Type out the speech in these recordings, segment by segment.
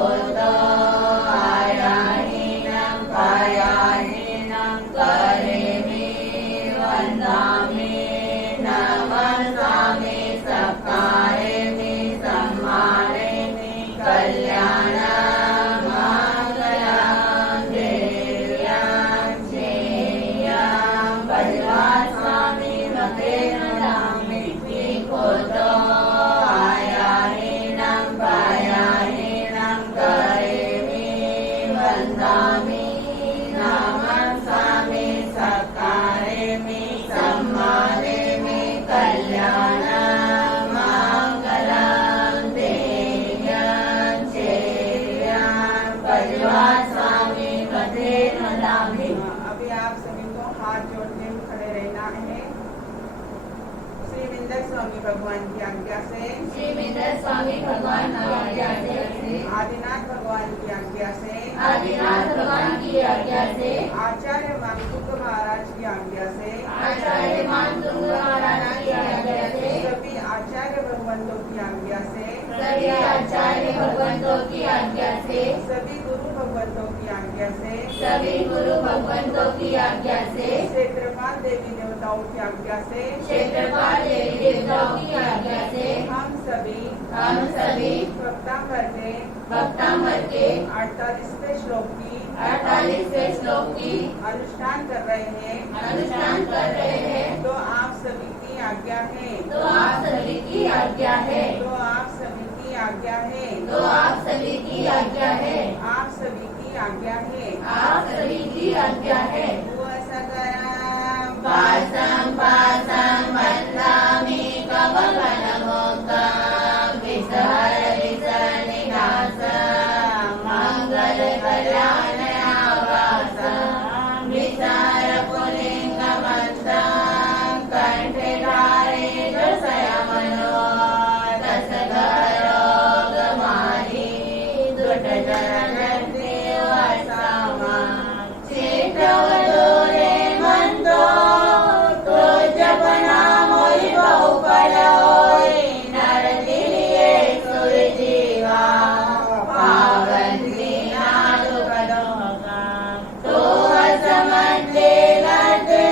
कुतो आयाहीनं पायाहीनं करिमि वन्दामि नमसामि सत्कारेमि सम्मानेमि कल्याणं मङ्गलं देव्यां श्रेयां परिवासामि भक्तेन नामि कुतो आयाहीनं पायाहीनं करिमि वन्दामि नमसामि सत्कारेमि सम्मानेमि कल्याणं मङ्गलं देव्यां श्रेयां परिवासामि भक्तेन नामि। अभी आप सभी को हाथ जोड़ते हुए खड़े रहना है। श्री विंदर स्वामी भगवान की आज्ञा से, श्री विंदर स्वामी भगवान की आज्ञा से, आदिनाथ भगवान की आज्ञा से, आदिनाथ भगवान की आज्ञा से, आचार्य मानतुंग महाराज की आज्ञा से, आचार्य मानतुंग महाराज की आज्ञा से, सभी आचार्य भगवंतों की आज्ञा से, सभी आचार्य भगवंतों की आज्ञा से, सभी गुरु भगवंतों की आज्ञा से, सभी गुरु भगवंतों की आज्ञा से, क्षेत्रपाल देवी देवताओं की आज्ञा से, क्षेत्रपाल देवी देवताओं की आज्ञा से हम सभी भक्तांबर के 48वें श्लोक की 48वें श्लोक की अनुष्ठान कर रहे हैं। अनुष्ठान कर रहे हैं। तो आप सभी की आज्ञा है, तो आप सभी की आज्ञा है, तो आप सभी की आज्ञा है, तो आप सभी की आज्ञा है, आप सभी की आज्ञा है, आप सभी की आज्ञा है। सकराम पासं पासं वन्दामि कमलमोक्तं विसर विसनिनासं मङ्गलकल्याणयावासं विचारपुलिङ्गमन्तं कण्ठे धारे दशयमनो दशगरोगमानि दुष्टजननन्ति वसामा चेतवदोरे मन्दो तो जपनामोहि बहुफलोहि नरदिये सुरजीवा पावन्ति नादुपदोगा तो हसमन्ते लते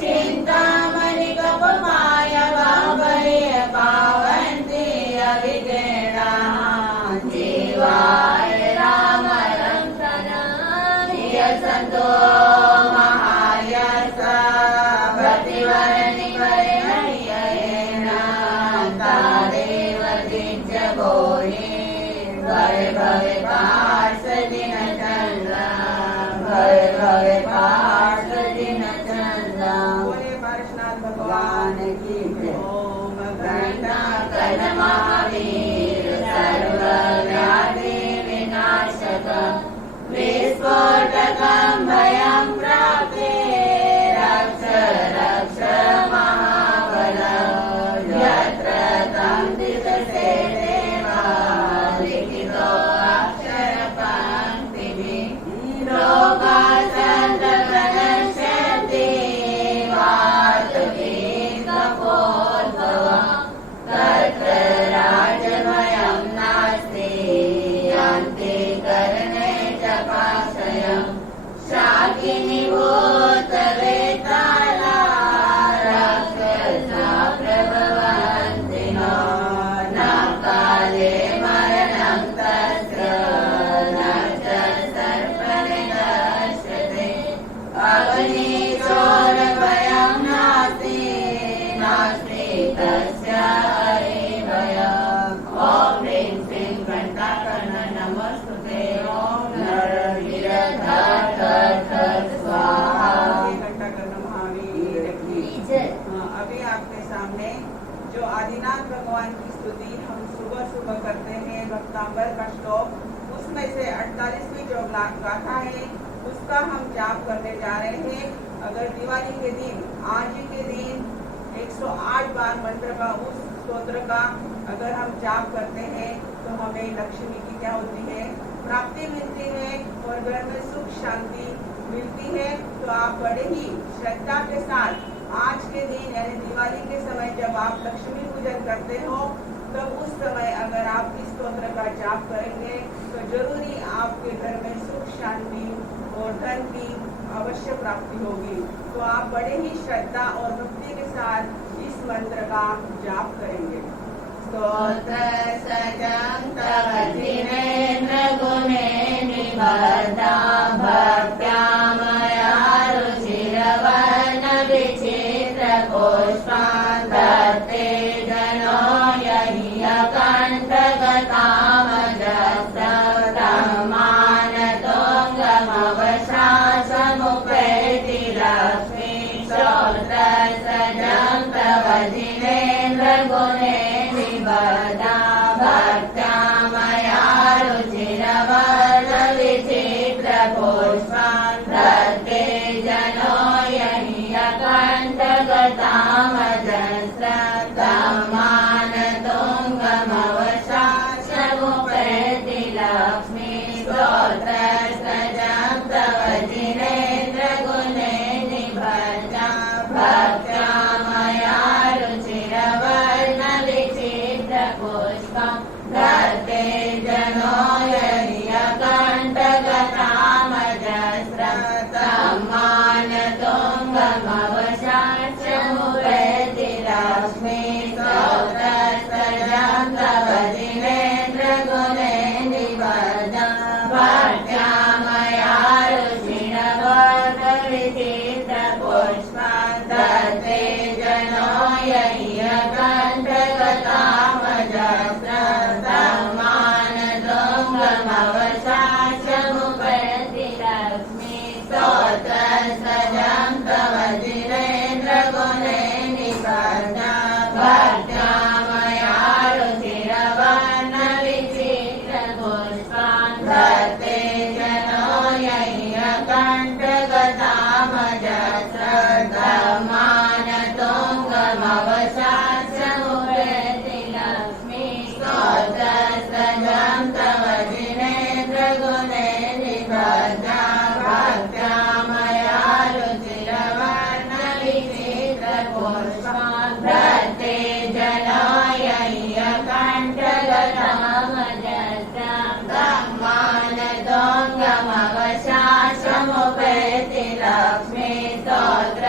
चिन्तामणि कपमाय बाबल्य पावन्ति अभिगेणा जीवाय रामरं सनाय सन्तो महायसा भक्तिवरनिवरणीयेन तादेव दिज्जगोहि भवे भवे पार्षदिनचन्द्रा भवे भवे पार्षदिनचन्द्रा बोले पार्श्वनाथ भगवान की जय। ओम घण्टाकर्ण महावीर सर्वव्याधि विनाशक विस्फोटकं भयं प्राप्ते रक्ष रक्ष महाबल यत्र तं दिशसे देवा लिखितो अक्षरपङ्क्तिभिः लोकासन्तप्रणश्यन्ति वातुकीतपोद्भव तत्र राजभयं नास्ति यान्ति कर्णे च पाशयं शाकिनिभूतवेताला राक्षसा प्रभवन्ति नो न काले मरणं तस्य न च सर्पनिदर्शते अग्निचोरभयं नास्ति नास्ति तस्य हरिभयम्। ॐ ह्रीं श्रीं घण्टाकर्ण नमोस्तुते ॐ नरगिरधर स्वाहा। घंटाकर्ण महावीर की जय। अभी आपके सामने जो आदिनाथ भगवान की स्तुति हम सुबह सुबह करते हैं भक्तांबर का श्लोक, उसमें से 48वीं जो गाथा है उसका हम जाप करने जा रहे हैं। अगर दिवाली के दिन, आज के दिन 108 बार मंत्र का उस स्तोत्र का अगर हम जाप करते हैं तो हमें लक्ष्मी की क्या होती है, प्राप्ति मिलती है और घर में सुख शांति मिलती है। तो आप बड़े ही श्रद्धा के साथ आज के दिन यानी दिवाली के समय जब आप लक्ष्मी पूजन करते हो तब उस समय अगर आप इस स्तोत्र का जाप करेंगे तो जरूरी आपके घर में सुख शांति और धन की अवश्य प्राप्ति होगी। तो आप बड़े ही श्रद्धा और भक्ति के साथ इस मंत्र का जाप करेंगे। स्तोत्र सजं तव जिनेन्द्र गुणे निबद्धा भक्त्या मया रुचिरवर्ण विचित्र पुष्पान् दत्ते जनो यह्यकण्ठगतामजस्तमानतोऽङ्गमवशासमुपैति लक्ष्मी स्तोत्र सजं तव जिनेन्द्र गुणे निबद्धा भक्त्या मया रुचिरवर्ण विचित्र पुष्पान् दत्ते जनो यह्यकण्ठगतामजस्तमानतोऽङ्गमवशासमुपैति लक्ष्मी स्तोत्र सजं तव जिनेन्द्र गुणे निबद्धा भक्त्या मया रुचिरवर्ण विचित्र पुष्पं दत्ते जनो यह्यकण्ठगतामजस्तमानतोऽङ्गमवशासमुपैति लक्ष्मी स्तोत्र सजं तव जिनेन्द्र गुणे निबद्धा भक्त्या मया रुचिरवर्ण विचित्र पुष्पान् दत्ते जनो यह्यकण्ठगतामजस्तमानतोऽङ्गमवशासमुपैति लक्ष्मी स्तोत्र सजं तव जिनेन्द्र गुणे निबद्धा भक्त्या मया रुचिरवर्ण विचित्र पुष्पान् दत्ते जनो यह्यकण्ठगतामजस्तमानतोऽङ्गमवशासमुपैति लक्ष्मी स्तोत्र सजं तव जिनेन्द्र गुणे निबद्धा भक्त्या मया रुचिरवर्ण विचित्र पुष्पान् दत्ते जनो यह्यकण्ठगतामजस्तमानतोऽङ्गमवशासमुपैति लक्ष्मी स्तोत्र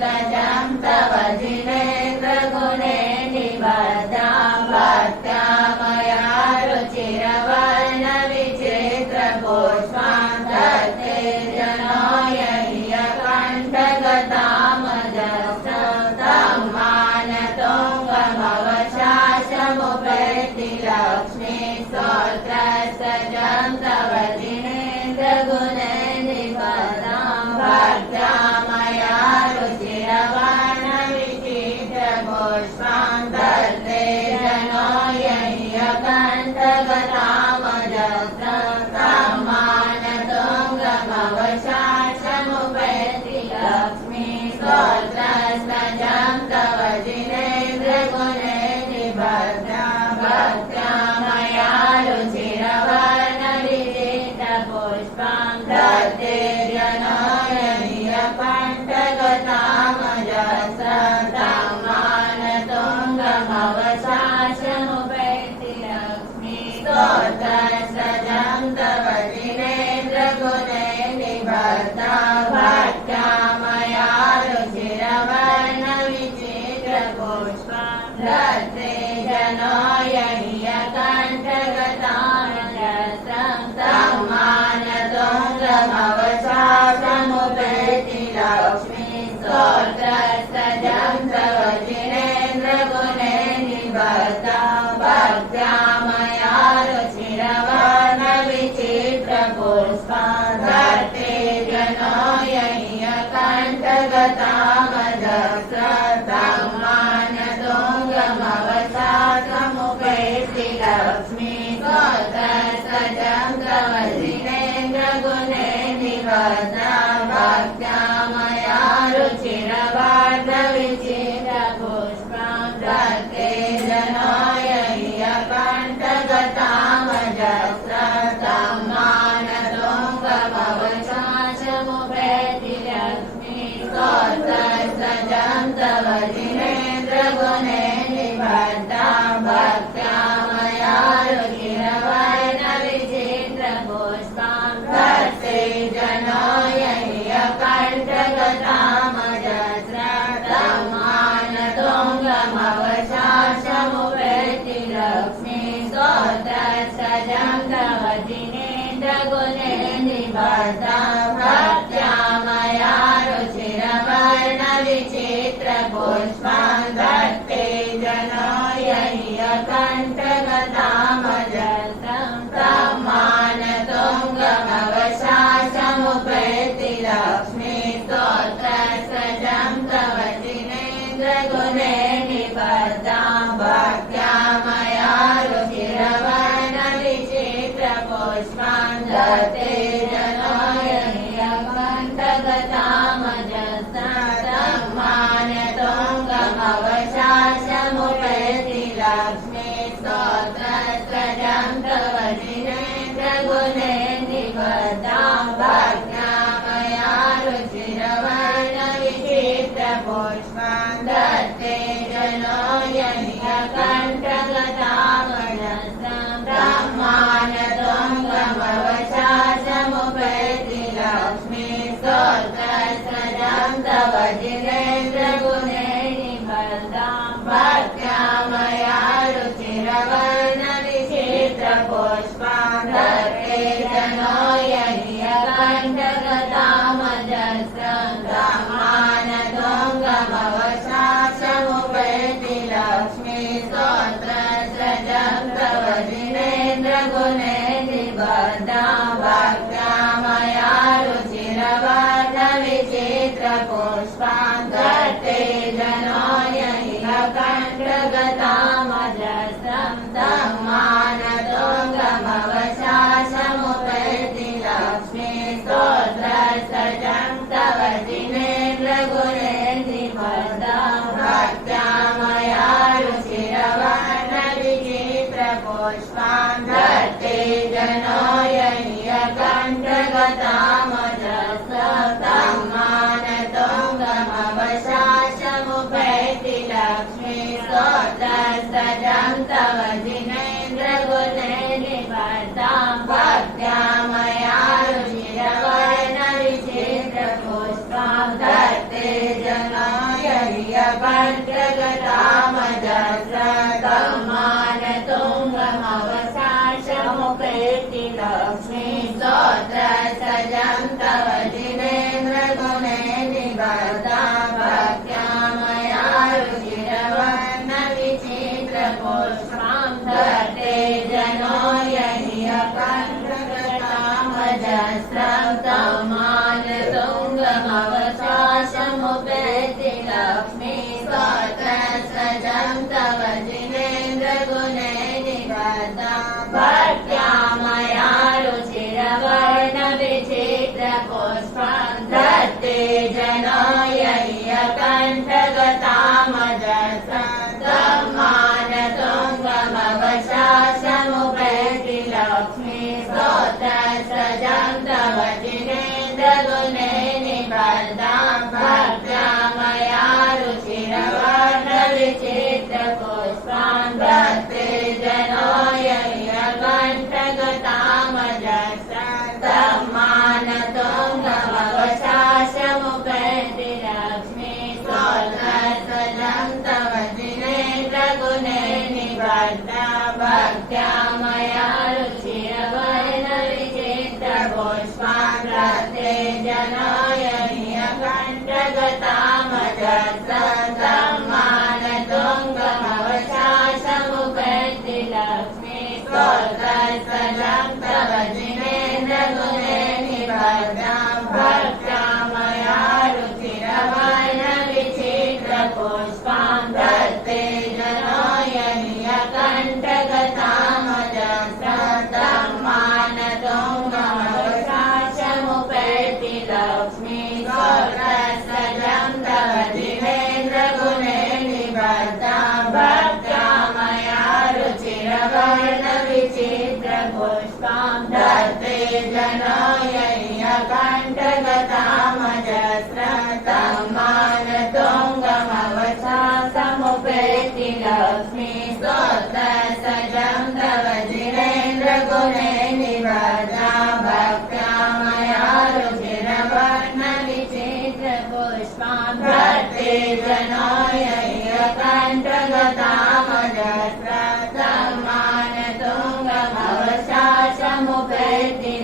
सजं तव जिनेन्द्र गुणे निबद्धा भक्त्या मया रुचिरवर्ण विचित्र पुष्पान् दत्ते जनो यह्यकण्ठगतामजस्तमानतोऽङ्गमवशासमुपैति लक्ष्मी स्तोत्र सजं तव जिनेन्द्र गुणे निबद्धा भक्त्या मया रुचिरवर्ण विचित्र पुष्पान् दत्ते जनो यह्यकण्ठगतामजस्तमानतोऽङ्गमवशासमुपैति लक्ष्मी स्तोत्र सजं तव जिनेन्द्र गुणे निबद्धा भक्त्या मया रुचिरवर्ण विचित्र पुष्पान् दत्ते जनो यह्यकण्ठगतामजस्तमानतोऽङ्गमवशासमुपैति लक्ष्मी स्तोत्र सजं तव जिनेन्द्र गुणे निबद्धा भक्त्या मया रुचिरवर्ण विचित्र पुष्पान् दत्ते जनो यह्यकण्ठगतामजस्तमानतोऽङ्गमवशासमुपैति लक्ष्मी स्तोत्र सजं तव जिनेन्द्र गुणे निबद्धा भक्त्या मया रुचिरवर्ण विचित्र पुष्पान् दत्ते जनो यह्यकण्ठगतामजस्तमानतोऽङ्गमवशासमुपैति लक्ष्मी स्तोत्र सजं तव जिनेन्द्र गुणे निबद्धा भक्त्या मया रुचिरवर्ण विचित्र पुष्पान् दत्ते जनो यह्यकण्ठगतामजस्तमानतोऽङ्गमवशासमुपैति लक्ष्मी स्तोत्र सजं तव जिनेन्द्र गुणे निबद्धा भक्त्या सजन्तवजिनेन्द्रगुणेन्द्रिवर्धां भक्त्या मया रुचिरवर्णविचित्रपुष्पां दत्ते जनो यह्यकण्ठगतामजस्रं तम्मानतुङ्गमवशासमुपैति लक्ष्मीस्तोत्रसजं तव जिनेन्द्रगुणेन्द्रिवर्धां भक्त्या मया रुचिरवर्णविचित्रपुष्पां दत्ते जनो यह्यकण्ठगतामजस्रं तम्मानतुङ्गमवशासमुपैति लक्ष्मीस्तोत्रसजं तव जिनेन्द्रगुणेन्द्रिवर्धां भक्त्या मया रुचिरवर्णविचित्रपुष्पां दत्ते जनो यह्यकण्ठगतामजस्रं तम्मानतुङ्गमवशासमुपैति लक्ष्मीस्तोत्रसजं तव जिनेन्द्रगुणेन्द्रिवर्धां भक्त्या मया रुचिरवर्णविचित्रपुष्पां दत्ते जनो यह्यकण्ठगतामजस्रं तम्मानतुङ्गमवशासमुपैति लक्ष्मीस्तोत्रसजं तव जिनेन्द्रगुणेन्द्रिवर्धां भक्त्या मया रुचिरवर्णविचित्रपुष्पां दत्ते जनो यह्यकण्ठगतामजस्रं तम्मानतुङ्गमवशासमुपैति लक्ष्मीस्तोत्रसजं तव जिनेन्द्रगुणेन्द्रिवर्धां भक्त्या मया रुचिरवर्णविचित्रपुष्पां दत्ते जनो यह्यकण्ठगतामजस्रं तम्मानतुङ्गमवशासमुपैति लक्ष्मीस्तोत्रसजं तव जिनेन्द्रगुणेन्द्रिवर्धां भक्त्या मया रुचिरवर्णविचित्रपुष्पां दत्ते जनो यह्यकण्ठगतामजस्रं तम्मानतुङ्गमवशासमुपैति लक्ष्मीस्तोत्रसजं तव जिनेन्द्रगुणेन्द्रिवर्धां भक्त्या मया रुचिरवर्णविचित्रपुष्पां दत्ते जनो यह्यकण्ठगतामजस्रं तम्मानतुङ्गमवशासमुपैति लक्ष्मीस्तोत्रसजं तव जिनेन्द्रगुणेन्द्रिवर्धां भक्त्या मया रुचिरवर्णविचित्रपुष्पां दत्ते जनो यह्यकण्ठगतामजस्रं तम्मानतुङ्गमवशासमुपैति लक्ष्मीस्तोत्रसजं तव जिनेन्द्रगुणेन्द्रिवर्धां भक्त्या मया रुचिरवर्णविचित्रपुष्पां दत्ते जनो यह्यकण्ठगतामजस्रं तम्मानतुङ्गमवशासमुपैति लक्ष्मीस्तोत्रसजं तव जिनेन्द्रगुणेन्द्रिवर्धां भक्त्या मया रुचिरवर्णविचित्रपुष्पां दत्ते जनो यह्यकण्ठगतामजस्रं तम्मानतुङ्गमवशासमुपैति लक्ष्मीस्तोत्रसजं तव जिनेन्द्रगुणेन्द्रिवर्धां भक्त्या मया रुचिरवर्णविचित्रपुष्पां दत्ते जनो यह्यकण्ठगतामजस्रं तम्मानतुङ्गमवशासमुपैति लक्ष्मीस्तोत्रसजं तव जिनेन्द्रगुणेन्द्रिवर्धां भक्त्या मया रुचिरवर्णविचित्रपुष्पां दत्ते जनो यह्यकण्ठगतामजस्रं तम्मानतुङ्गमवशासमुपैति लक्ष्मीस्तोत्रसजं तव जिनेन्द्रगुणेन्द्रिवर्धां भक्त्या मया रुचिरवर्णविचित्रपुष्पां दत्ते जनो यह्यकण्ठगतामजस्रं तम्मानतुङ्गमवशासमुपैति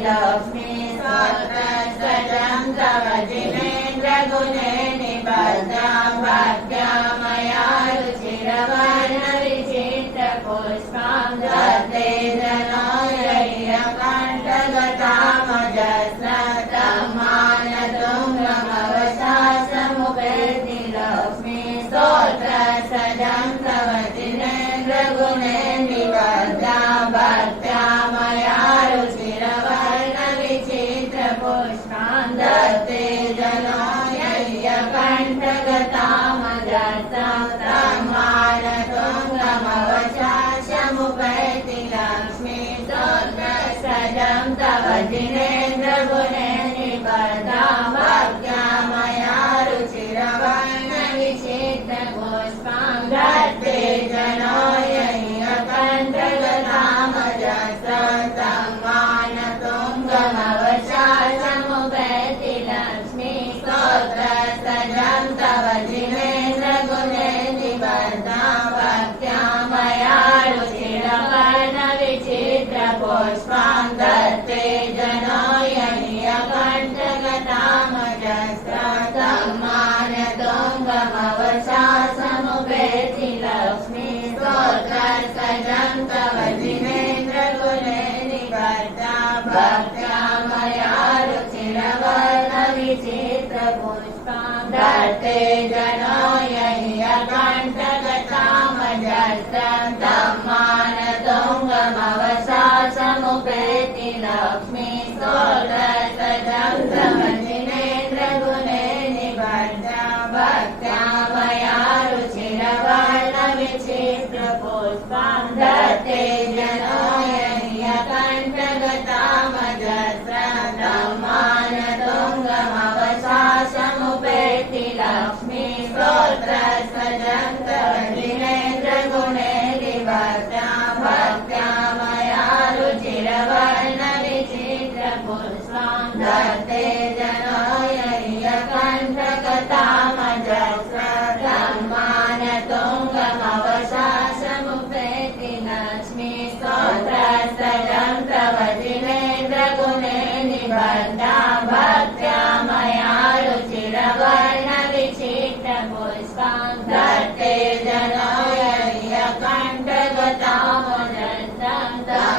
लक्ष्मी स्तोत्रसजं तव जिनेन्द्रगुणे निबद्धां भक्त्यामया रुचिरवर्णविचित्रपुष्पां दत्ते जनोयैकण्ठगतामजस्रतं मानतुङ्गमवशासमुपेति लक्ष्मी स्तोत्रसजं तव जिनेन्द्रगुणे निबद्धां भक्त्यामया रुचिरवर्णविचित्रपुष्पां दत्ते जनोयैकण्ठगतामजस्रं मानतुङ्गमवशासमुपेति लक्ष्मी स्तोत्रसजं तव जिनेन्द्रगुणे निबद्धां भक्त्यामया रुचिरवर्णविचित्रपुष्पां दत्ते जनोयैकण्ठगतामजस्रं मानतुङ्गमवशासमुपेति लक्ष्मी स्तोत्रसजं तव जिनेन्द्रगुणे निबद्धां भक्त्यामया रुचिरवर्णविचित्रपुष्पां दत्ते जनोयैकण्ठगतामजस्रं मानतुङ्गमवशासमुपेति लक्ष्मी स्तोत्रसजं तव जिनेन्द्रगुणे निबद्धां भक्त्यामया रुचिरवर्णविचित्रपुष्पां दत्ते जनोयैकण्ठगतामजस्रं मानतुङ्गमवशासमुपेति लक्ष्मी स्तोत्रसजं तव जिनेन्द्रगुणे निबद्धां भक्त्यामया रुचिरवर्णविचित्रपुष्पां दत्ते जनोयैकण्ठगतामजस्रं मानतुङ्गमवशासमुपेति लक्ष्मी स्तोत्रसजं तव जिनेन्द्रगुणे निबद्धां भक्त्यामया रुचिरवर्णविचित्रपुष्पां दत्ते जनोयैकण्ठगतामजस्रं मानतुङ्गमवशासमुपेति लक्ष्मी स्तोत्रसजं तव जिनेन्द्रगुणे निबद्धां भक्त्यामया रुचिरवर्णविचित्रपुष्पां दत्ते जनोयैकण्ठगतामजस्रं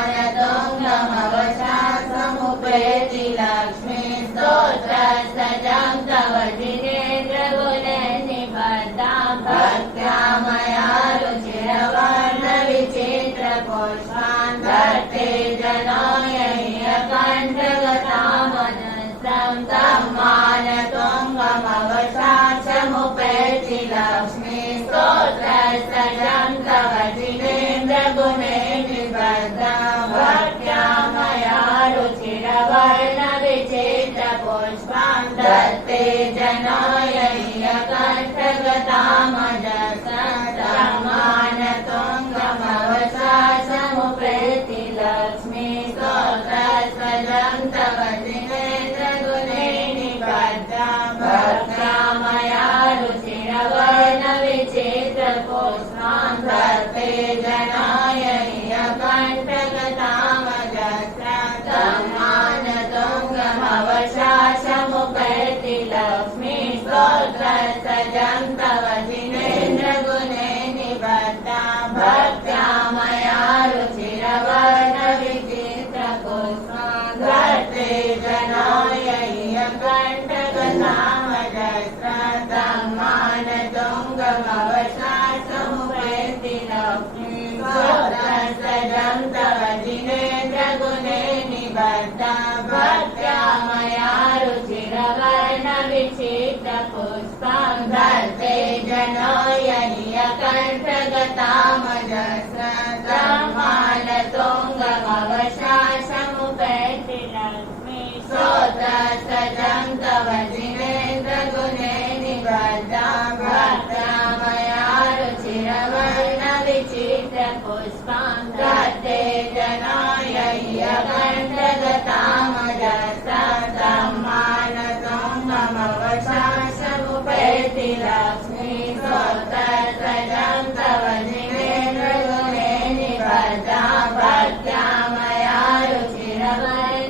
मानतुङ्गमवशासमुपेति लक्ष्मी स्तोत्रसजं तव जिनेन्द्रगुणे निबद्धां भक्त्यामया रुचिरवर्णविचित्रपुष्पां दत्ते जनोयैकण्ठगतामजस्रं मानतुङ्गमवशासमुपेति लक्ष्मी स्तोत्रसजं तव जिनेन्द्रगुणे निबद्धां भक्त्यामया रुचिरवर्णविचित्रपुष्पां दत्ते जनोयैकण्ठगतामजस्रं मानतुङ्गमवशासमुपेति लक्ष्मी स्तोत्रसजं तव जिनेन्द्रगुणे निबद्धां भक्त्यामया रुचिरवर्णविचित्रपुष्पां दत्ते जनोयैकण्ठगतामजस्रं मानतुङ्गमवशासमुपेति लक्ष्मी स्तोत्रसजं तव जिनेन्द्रगुणे निबद्धां भक्त्यामया रुचिरवर्णविचित्रपुष्पां दत्ते जनोयैकण्ठगतामजस्रं मानतुङ्गमवशासमुपेति लक्ष्मी स्तोत्रसजं तव जिनेन्द्रगुणे निबद्धां भक्त्यामया रुचिरवर्णविचित्रपुष्पां दत्ते जनोयैकण्ठगतामजस्रं मानतुङ्गमवशासमुपेति लक्ष्मी स्तोत्रसजं तव जिनेन्द्रगुणे निबद्धां भक्त्यामया रुचिरवर्णविचित्रपुष्पां दत्ते जनोयैकण्ठगतामजस्रं मानतुङ्गमवशासमुपेति लक्ष्मी स्तोत्रसजं तव जिनेन्द्रगुणे निबद्धां भक्त्यामया रुचिरवर्णविचित्रपुष्पां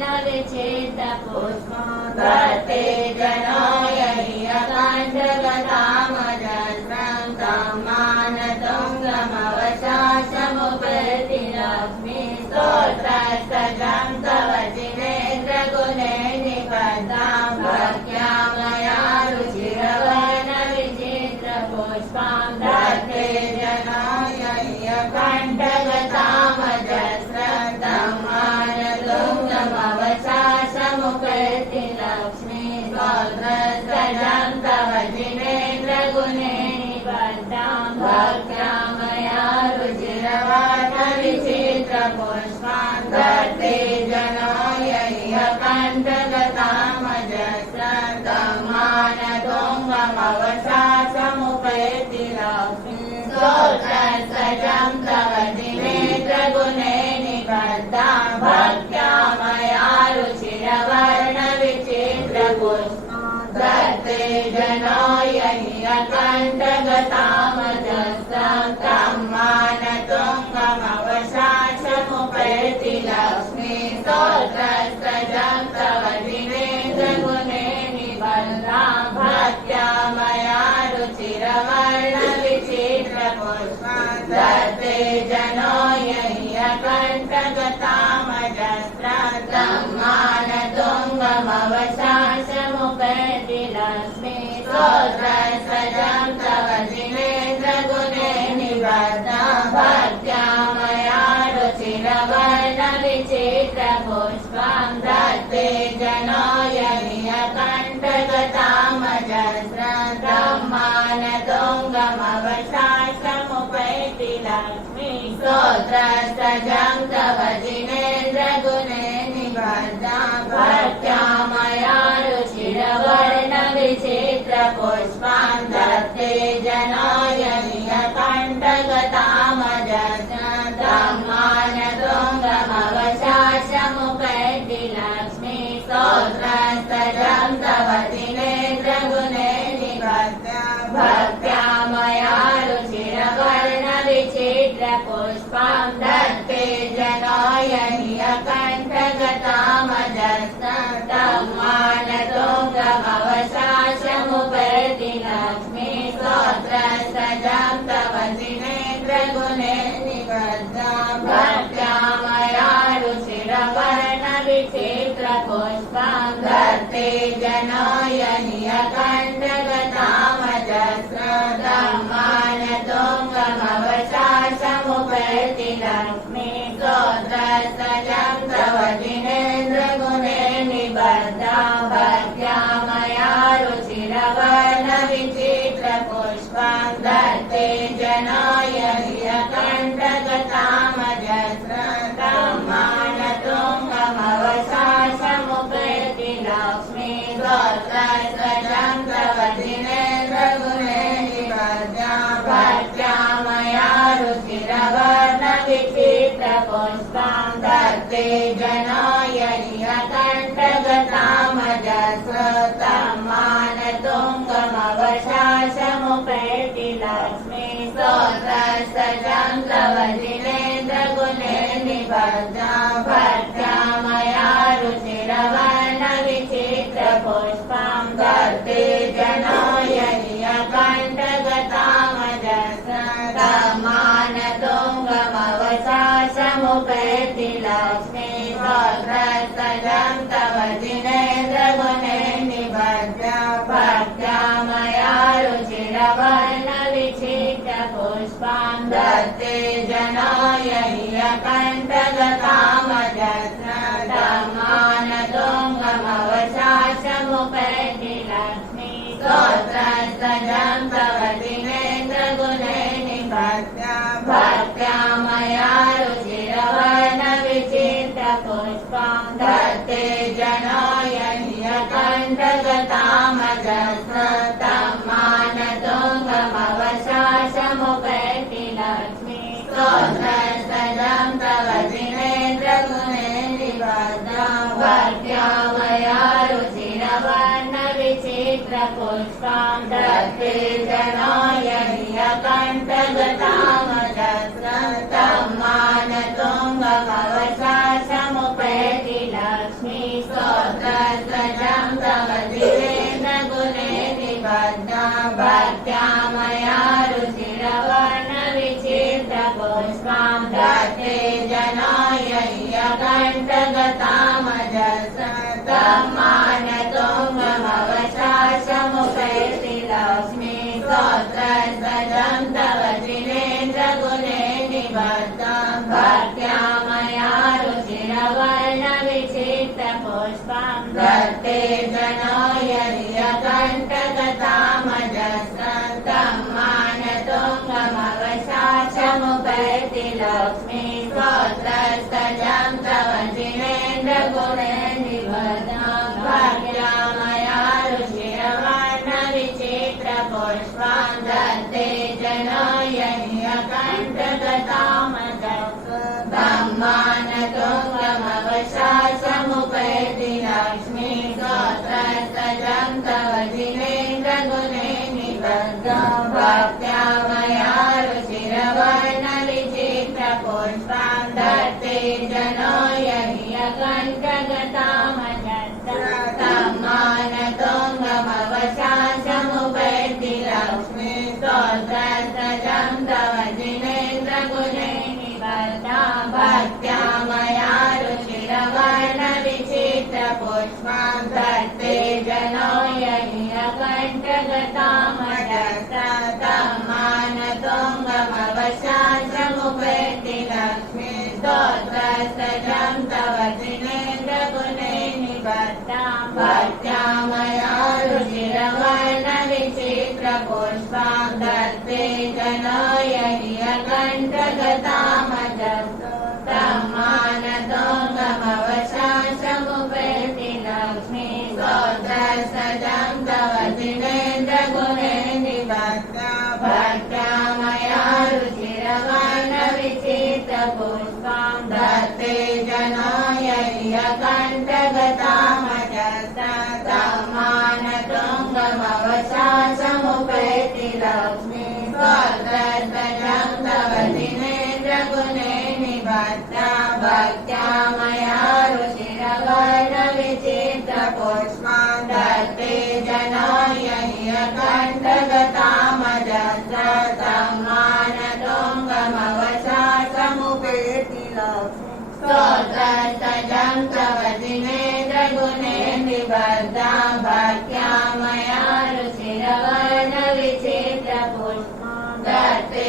स्तोत्रसजं तव जिनेन्द्रगुणे निबद्धं भक्त्या मया रुचिरवर्णविचित्रपुष्पां दत्ते जनो यह्यकण्ठगतामजस्रं मानतुङ्गमवशासमुपैति लक्ष्मीं स्तोत्रसजं तव जिनेन्द्रगुणे निबद्धं भक्त्या मया रुचिरवर्णविचित्रपुष्पां दत्ते जनो यह्यकण्ठगतामजस्रं तं मानतुङ्गमवशासमुपैति लक्ष्मीं स्तोत्रसजं तव जिनेन्द्रगुणे निबद्धं भक्त्या मया रुचिरवर्णविचित्रपुष्पां दत्ते जनो यह्यकण्ठगतामजस्रं तं मानतुङ्गमवशासमुपैति लक्ष्मीं स्तोत्रसजं तव जिनेन्द्रगुणे निबद्धं भक्त्या मया रुचिरवर्णविचित्रपुष्पां दत्ते जनो यह्यकण्ठगतामजस्रं तं मानतुङ्गमवशासमुपैति लक्ष्मीं स्तोत्रसजं तव जिनेन्द्रगुणे निबद्धं भक्त्या मया रुचिरवर्णविचित्रपुष्पां दत्ते जनो यह्यकण्ठगतामजस्रं तं मानतुङ्गमवशासमुपैति लक्ष्मीं स्तोत्रसजं तव जिनेन्द्रगुणे निबद्धं भक्त्या मया रुचिरवर्णविचित्रपुष्पां दत्ते जनो यह्यकण्ठगतामजस्रं तं मानतुङ्गमवशासमुपैति लक्ष्मीं स्तोत्रसजं तव जिनेन्द्रगुणे निबद्धं भक्त्या मया रुचिरवर्णविचित्रपुष्पां दत्ते जनो यह्यकण्ठगतामजस्रं तं मानतुङ्गमवशासमुपैति लक्ष्मीं स्तोत्रसजं तव जिनेन्द्रगुणे निबद्धं भक्त्या मया रुचिरवर्णविचित्रपुष्पां दत्ते जनो यह्यकण्ठगतामजस्रं तं मानतुङ्गमवशासमुपैति लक्ष्मीं स्तोत्रसजं तव जिनेन्द्रगुणे निबद्धं भक्त्या मया रुचिरवर्णविचित्रपुष्पां दत्ते जनो यह्यकण्ठगतामजस्रं तं मानतुङ्गमवशासमुपैति लक्ष्मीं स्तोत्रसजं तव जिनेन्द्रगुणे निबद्धं भक्त्या मया रुचिरवर्णविचित्रपुष्पां दत्ते जनो यह्यकण्ठगतामजस्रं तं मानतुङ्गमवशासमुपैति लक्ष्मीं स्तोत्रसजं तव जिनेन्द्रगुणे निबद्धं भक्त्या मया रुचिरवर्णविचित्रपुष्पां दत्ते जनो यह्यकण्ठगतामजस्रं तं मानतुङ्गमवशासमुपैति लक्ष्मीं स्तोत्रसजं तव जिनेन्द्रगुणे निबद्धं भक्त्या मया रुचिरवर्णविचित्रपुष्पां दत्ते जनो यह्यकण्ठगतामजस्रं तं मानतुङ्गमवशासमुपैति लक्ष्मीं स्तोत्रसजं तव जिनेन्द्रगुणे निबद्धं भक्त्या मया रुचिरवर्णविचित्रपुष्पां दत्ते जनो यह्यकण्ठगतामजस्रं तं मानतुङ्गमवशासमुपैति लक्ष्मीं स्तोत्रसजं तव जिनेन्द्रगुणे निबद्धं भक्त्या मया रुचिरवर्णविचित्रपुष्पां दत्ते जनो यह्यकण्ठगतामजस्रं तं मानतुङ्गमवशासमुपैति लक्ष्मीं स्तोत्रसजं तव जिनेन्द्रगुणे निबद्धं भक्त्या मया रुचिरवर्णविचित्रपुष्पां विचित्रपुष्पं दत्ते जनो यर्यकण्टगतामजस्रन्तं मानतुङ्गमवशाचमुपैति लक्ष्मी स्तोत्रस्तजं तव जिनेन्द्रगुणे निबध्नं भाग्यामया ऋषिरवर्णविचित्रपुष्पं दत्ते जनो यर्यकण्टगतामजस्रन्तं मानतुङ्गमवशाचमुपैति लक्ष्मी स्तोत्रस्तजं तव जिनेन्द्रगुणे निबध्नं भाग्यामया ऋषिरवर्णविचित्रपुष्पं दत्ते जनो यर्यकण्टगतामजस्रन्तं मानतुङ्गमवशाचमुपैति लक्ष्मी स्तोत्रस्तजं तव जिनेन्द्रगुणे निबध्नं भाग्यामया ऋषिरवर्णविचित्रपुष्पं दत्ते जनो यर्यकण्टगतामजस्रन्तं मानतुङ्गमवशाचमुपैति लक्ष्मी स्तोत्रस्तजं तव जिनेन्द्रगुणे निबध्नं भाग्यामया ऋषिरवर्णविचित्रपुष्पं दत्ते जनो यर्यकण्टगतामजस्रन्तं मानतुङ्गमवशाचमुपैति लक्ष्मी स्तोत्रस्तजं तव जिनेन्द्रगुणे निबध्नं भाग्यामया ऋषिरवर्णविचित्रपुष्पं दत्ते जनो यर्यकण्टगतामजस्रन्तं मानतुङ्गमवशाचमुपैति लक्ष्मी स्तोत्रस्तजं तव जिनेन्द्रगुणे निबध्नं भाग्यामया ऋषिरवर्णविचित्रपुष्पं दत्ते जनो यर्यकण्टगतामजस्रन्तं मानतुङ्गमवशाचमुपैति लक्ष्मी स्तोत्रस्तजं तव जिनेन्द्रगुणे निबध्नं भाग्यामया ऋषिरवर्णविचित्रपुष्पं दत्ते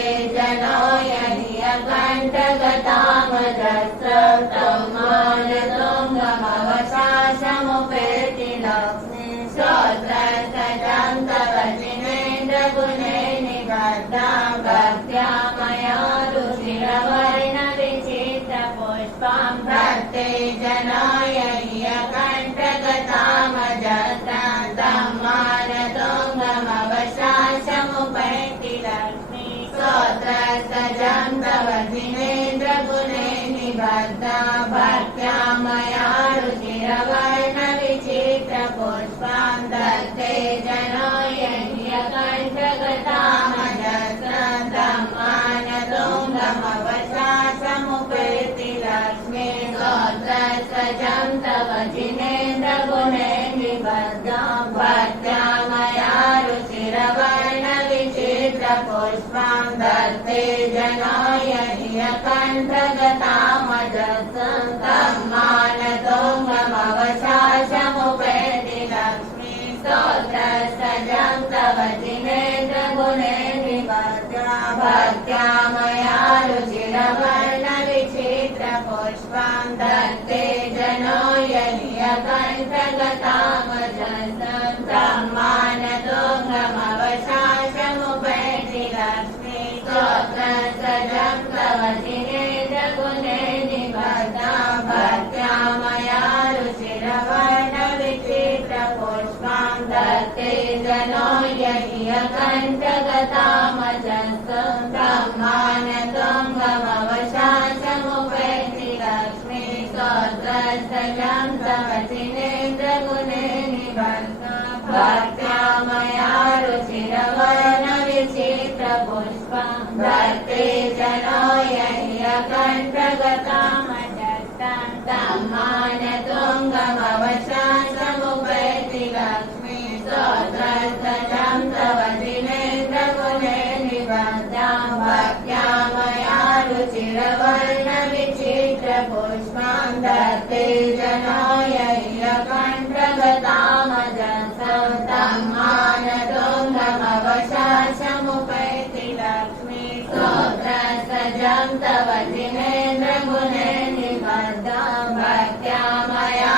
जनो यर्यकण्टगतामजस्रन्तं मानतुङ्गमवशाचमुपैति लक्ष्मी स्तोत्रस्तजं तव जिनेन्द्रगुणे निबध्नं भाग्यामया ऋषिरवर्णविचित्रपुष्पं दत्ते जनो यर्यकण्टगतामजस्रन्तं मानतुङ्गमवशाचमुपैति लक्ष्मी स्तोत्रस्तजं तव जिनेन्द्रगुणे निबध्नं भाग्यामया ऋषिरवर्णविचित्रपुष्पं दत्ते जनो यर्यकण्टगतामजस्रन्तं मानतुङ्गमवशाचमुपैति लक्ष्मी स्तोत्रस्तजं तव जिनेन्द्रगुणे निबध्नं भाग्यामया ऋषिरवर्णविचित्रपुष्पं दत्ते जनो यर्यकण्टगतामजस्रन्तं मानतुङ्गमवशाचमुपैति लक्ष्मी स्तोत्रस्तजं तव जिनेन्द्रगुणे निबध्नं भाग्यामया ऋषिरवर्णविचित्रपुष्पं दत्ते जनो यर्यकण्टगतामजस्रन्तं मानतुङ्गमवशाचमुपैति लक्ष्मी स्तोत्रस्तजं तव जिनेन्द्रगुणे निबध्नं भाग्यामया ऋषिरवर्णविचित्रपुष्पं दत्ते जनो यर्यकण्टगतामजस्रन्तं मानतुङ्गमवशाचमुपैति लक्ष्मी स्तोत्रस्तजं तव जिनेन्द्रगुणे निबध्नं भाग्यामया ऋषिरवर्णविचित्रपुष्पं दत्ते जनो यर्यकण्टगतामजस्रन्तं मानतुङ्गमवशाचमुपैति लक्ष्मी स्तोत्रस्तजं तव जिनेन्द्रगुणे निबध्नं भाग्यामया ऋषिरवर्णविचित्रपुष्पं दत्ते जनो यर्यकण्टगतामजस्रन्तं मानतुङ्गमवशाचमुपैति लक्ष्मी स्तोत्रस्तजं तव जिनेन्द्रगुणे निबध्नं भाग्यामया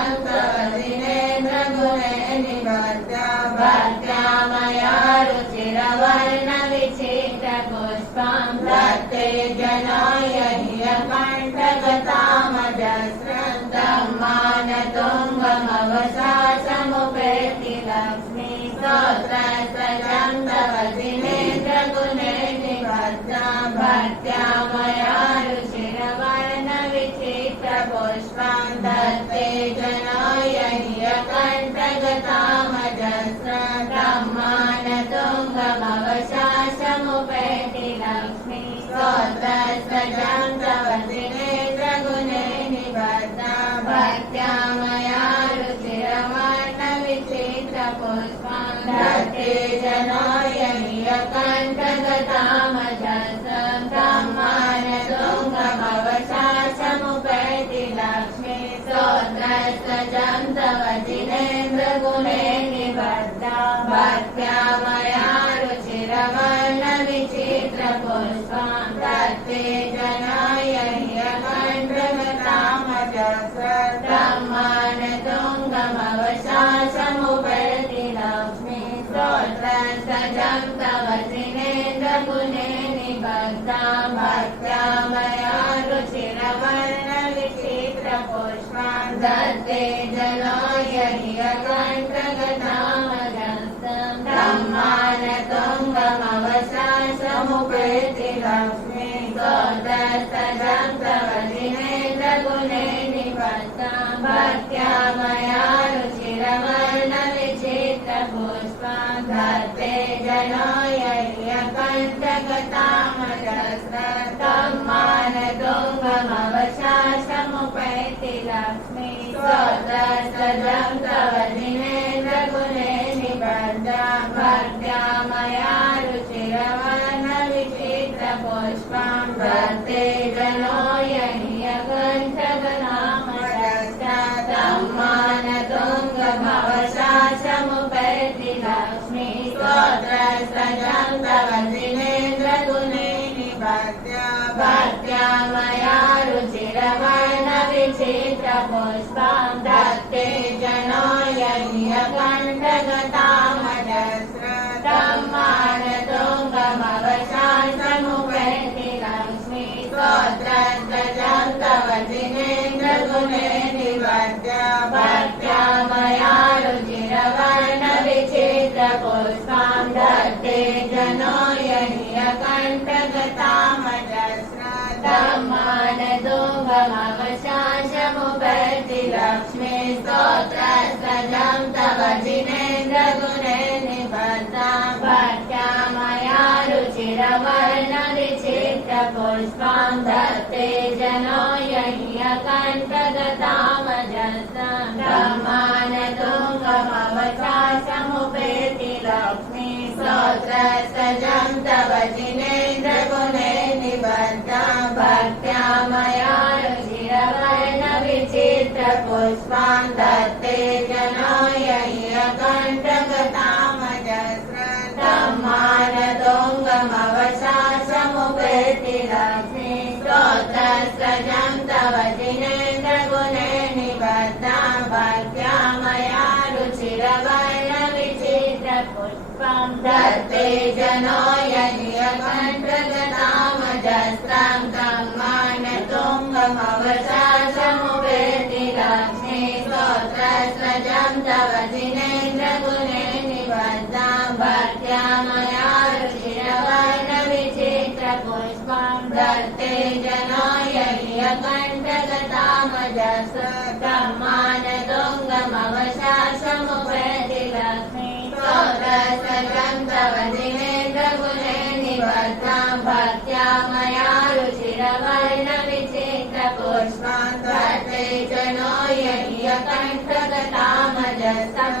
सजन्तवदिनेन्द्रगुणे निबद्धा भक्त्या मया रुचिरवर्णविचित्रपुष्पं दत्ते जनाय नीलकण्ठगतामजस्रं मानतुङ्गमवशासमुपेति लक्ष्मी स्तोत्रसजं तव दिनेन्द्रगुणे निबद्धा भक्त्या मया रुचिरवर्णविचित्रपुष्पं दत्ते जनाय नीलकण्ठगतामजस्रं मानतुङ्गमवशासमुपेति लक्ष्मी स्तोत्रसजं तव दिनेन्द्रगुणे निबद्धा भक्त्या मया रुचिरवर्णविचित्रपुष्पं दत्ते जनाय नीलकण्ठगतामजस्रं मानतुङ्गमवशासमुपेति लक्ष्मी स्तोत्रसजं तव दिनेन्द्रगुणे निबद्धा भक्त्या मया रुचिरवर्णविचित्रपुष्पं दत्ते जनाय नीलकण्ठगतामजस्रं मानतुङ्गमवशासमुपेति लक्ष्मी स्तोत्रसजं तव दिनेन्द्रगुणे निबद्धा भक्त्या मया रुचिरवर्णविचित्रपुष्पं दत्ते जनाय नीलकण्ठगतामजस्रं मानतुङ्गमवशासमुपेति लक्ष्मी स्तोत्रसजं तव दिनेन्द्रगुणे निबद्धा भक्त्या मया रुचिरवर्णविचित्रपुष्पं दत्ते जनाय नीलकण्ठगतामजस्रं मानतुङ्गमवशासमुपेति लक्ष्मी स्तोत्रसजं तव दिनेन्द्रगुणे निबद्धा भक्त्या मया रुचिरवर्णविचित्रपुष्पं दत्ते जनाय नीलकण्ठगतामजस्रं मानतुङ्गमवशासमुपेति लक्ष्मी स्तोत्रसजं तव दिनेन्द्रगुणे निबद्धा भक्त्या मया रुचिरवर्णविचित्रपुष्पं दत्ते जनाय नीलकण्ठगतामजस्रं मानतुङ्गमवशासमुपेति लक्ष्मी स्तोत्रसजं तव दिनेन्द्रगुणे निबद्धा भक्त्या मया रुचिरवर्णविचित्रपुष्पं दत्ते जनाय नीलकण्ठगतामजस्रं मानतुङ्गमवशासमुपेति लक्ष्मी स्तोत्रसजं तव दिनेन्द्रगुणे निबद्धा भक्त्या मया रुचिरवर्णविचित्रपुष्पं दत्ते जनाय नीलकण्ठगतामजस्रं मानतुङ्गमवशासमुपेति लक्ष्मी स्तोत्रसजं तव दिनेन्द्रगुणे निबद्धा भक्त्या मया रुचिरवर्णविचित्रपुष्पं दत्ते जनाय नीलकण्ठगतामजस्रं मानतुङ्गमवशासमुपेति लक्ष्मी स्तोत्रसजं तव दिनेन्द्रगुणे निबद्धा भक्त्या मया रुचिरवर्णविचित्रपुष्पं दत्ते जनाय नीलकण्ठगतामजस्रं मानतुङ्गमवशासमुपेति लक्ष्मी स्तोत्रसजं तव दिनेन्द्रगुणे निबद्धा भक्त्या मया रुचिरवर्णविचित्रपुष्पं दत्ते जनाय नीलकण्ठगतामजस्रं मानतुङ्गमवशासमुपेति लक्ष्मी स्तोत्रसजं तव दिनेन्द्रगुणे निबद्धा भक्त्या मया रुचिरवर्णविचित्रपुष्पं दत्ते जनाय नीलकण्ठगतामजस्रं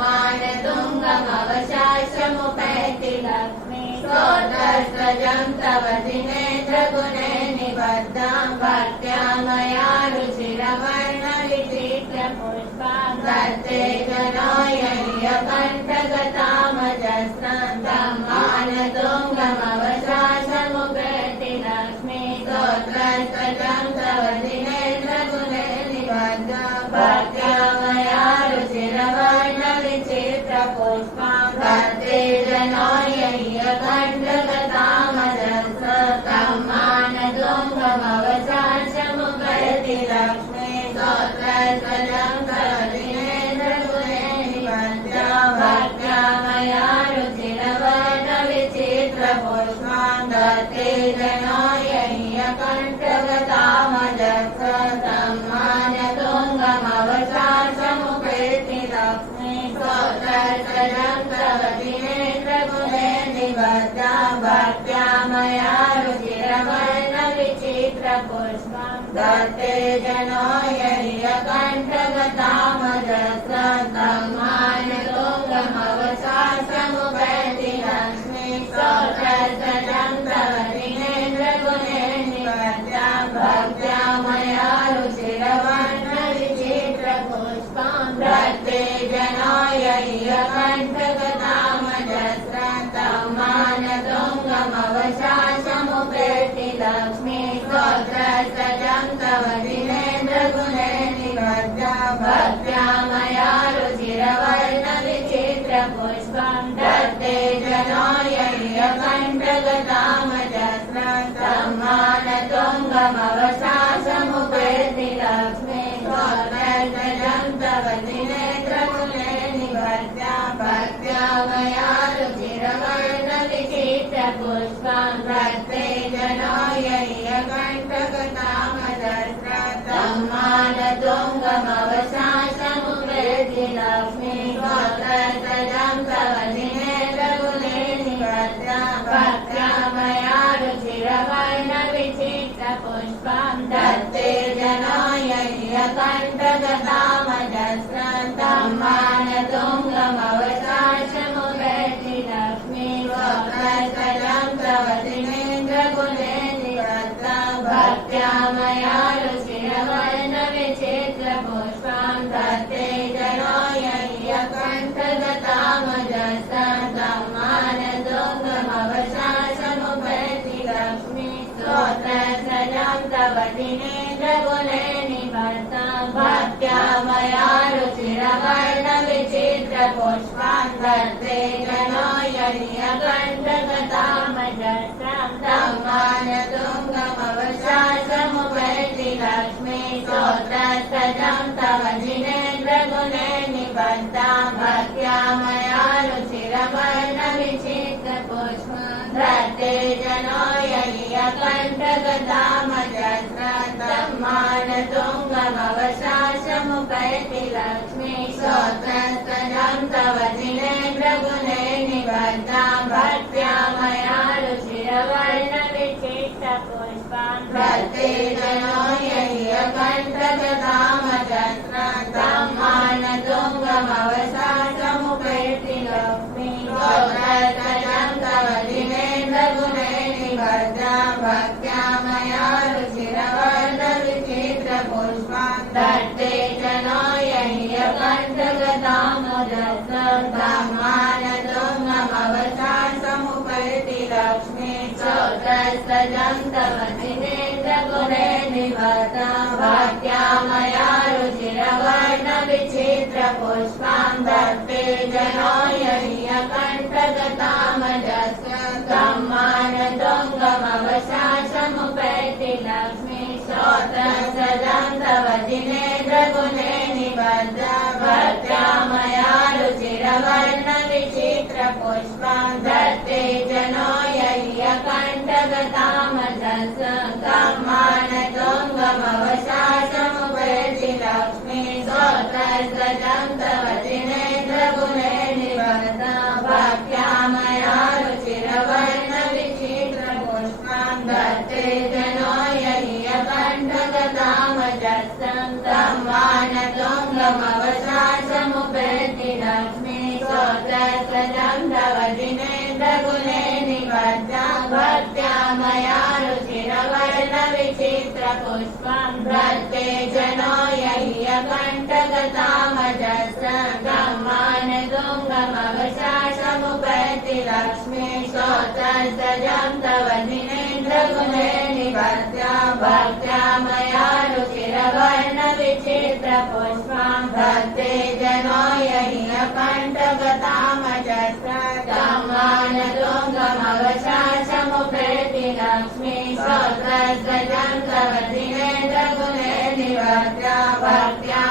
मानतुङ्गमवशासमुपेति लक्ष्मी स्तोत्रसजं तव दिनेन्द्रगुणे निबद्धा भक्त्या मया रुचिरवर्णविचित्रपुष्पं दत्ते जनाय नीलकण्ठगतामजस्रं मानतुङ्गमवशासमुपेति लक्ष्मी स्तोत्रसजं तव दिनेन्द्रगुणे निबद्धा भक्त्या श्रोत्रस्वजं तवदिनेन्द्रगुणे निबध्या भक्त्या मया रुचिरवर्णविचित्रपुष्पां दत्ते जनो यह्यकण्ठगतामजस्रतं मान्यतुङ्गमवशासमुपेति लक्ष्मी श्रोत्रस्वजं तवदिनेन्द्रगुणे निबध्या भक्त्या मया रुचिरवर्णविचित्रपुष्पां दत्ते जनो यह्यकण्ठगतामजस्रतं मान्यतुङ्गमवशासमुपेति लक्ष्मी श्रोत्रस्वजं तवदिनेन्द्रगुणे निबध्या भक्त्या मया रुचिरवर्णविचित्रपुष्पां दत्ते जनो यह्यकण्ठगतामजस्रतं मान्यतुङ्गमवशासमुपेति लक्ष्मी श्रोत्रस्वजं तवदिनेन्द्रगुणे निबध्या भक्त्या मया रुचिरवर्णविचित्रपुष्पां दत्ते जनो यह्यकण्ठगतामजस्रतं मान्यतुङ्गमवशासमुपेति लक्ष्मी श्रोत्रस्वजं तवदिनेन्द्रगुणे निबध्या भक्त्या मया रुचिरवर्णविचित्रपुष्पां दत्ते जनो यह्यकण्ठगतामजस्रतं मान्यतुङ्गमवशासमुपेति लक्ष्मी श्रोत्रस्वजं तवदिनेन्द्रगुणे निबध्या भक्त्या मया रुचिरवर्णविचित्रपुष्पां दत्ते जनो यह्यकण्ठगतामजस्रतं मान्यतुङ्गमवशासमुपेति लक्ष्मी श्रोत्रस्वजं तवदिनेन्द्रगुणे निबध्या भक्त्या मया रुचिरवर्णविचित्रपुष्पां दत्ते जनो यह्यकण्ठगतामजस्रतं मान्यतुङ्गमवशासमुपेति लक्ष्मी श्रोत्रस्वजं तवदिनेन्द्रगुणे निबध्या भक्त्या मया रुचिरवर्णविचित्रपुष्पां दत्ते जनो यह्यकण्ठगतामजस्रतं मान्यतुङ्गमवशासमुपेति लक्ष्मी श्रोत्रस्वजं तवदिनेन्द्रगुणे निबध्या भक्त्या मया रुचिरवर्णविचित्रपुष्पां दत्ते जनो यह्यकण्ठगतामजस्रतं मान्यतुङ्गमवशासमुपेति लक्ष्मी श्रोत्रस्वजं तवदिनेन्द्रगुणे निबध्या भक्त्या मया रुचिरवर्णविचित्रपुष्पां दत्ते जनो यह्यकण्ठगतामजस्रतं मान्यतुङ्गमवशासमुपेति लक्ष्मी श्रोत्रस्वजं तवदिनेन्द्रगुणे निबध्या भक्त्या मया रुचिरवर्णविचित्रपुष्पां दत्ते जनो यह्यकण्ठगतामजस्रतं मान्यतुङ्गमवशासमुपेति लक्ष्मी श्रोत्रस्वजं तवदिनेन्द्रगुणे निबध्या भक्त्या मया रुचिरवर्णविचित्रपुष्पां दत्ते जनो यह्यकण्ठगतामजस्रतं मान्यतुङ्गमवशासमुपेति लक्ष्मी श्रोत्रस्वजं तवदिनेन्द्रगुणे निबध्या भक्त्या मया रुचिरवर्णविचित्रपुष्पां दत्ते जनो यह्यकण्ठगतामजस्रतं मान्यतुङ्गमवशासमुपेति लक्ष्मी श्रोत्रस्वजं तवदिनेन्द्रगुणे निबध्या भक्त्या मया रुचिरवर्णविचित्रपुष्पां दत्ते जनो यह्यकण्ठगतामजस्रतं मान्यतुङ्गमवशासमुपेति लक्ष्मी श्रोत्रस्वजं तवदिनेन्द्रगुणे निबध्या भक्त्या मया रुचिरवर्णविचित्रपुष्पां दत्ते जनो यह्यकण्ठगतामजस्रतं मान्यतुङ्गमवशासमुपेति लक्ष्मी श्रोत्रस्वजं तवदिनेन्द्रगुणे निबध्या भक्त्या मया रुचिरवर्णविचित्रपुष्पां दत्ते जनो यह्यकण्ठगतामजस्रतं मान्यतुङ्गमवशासमुपेति लक्ष्मी श्रोत्रस्वजं तवदिनेन्द्रगुणे निबध्या भक्त्या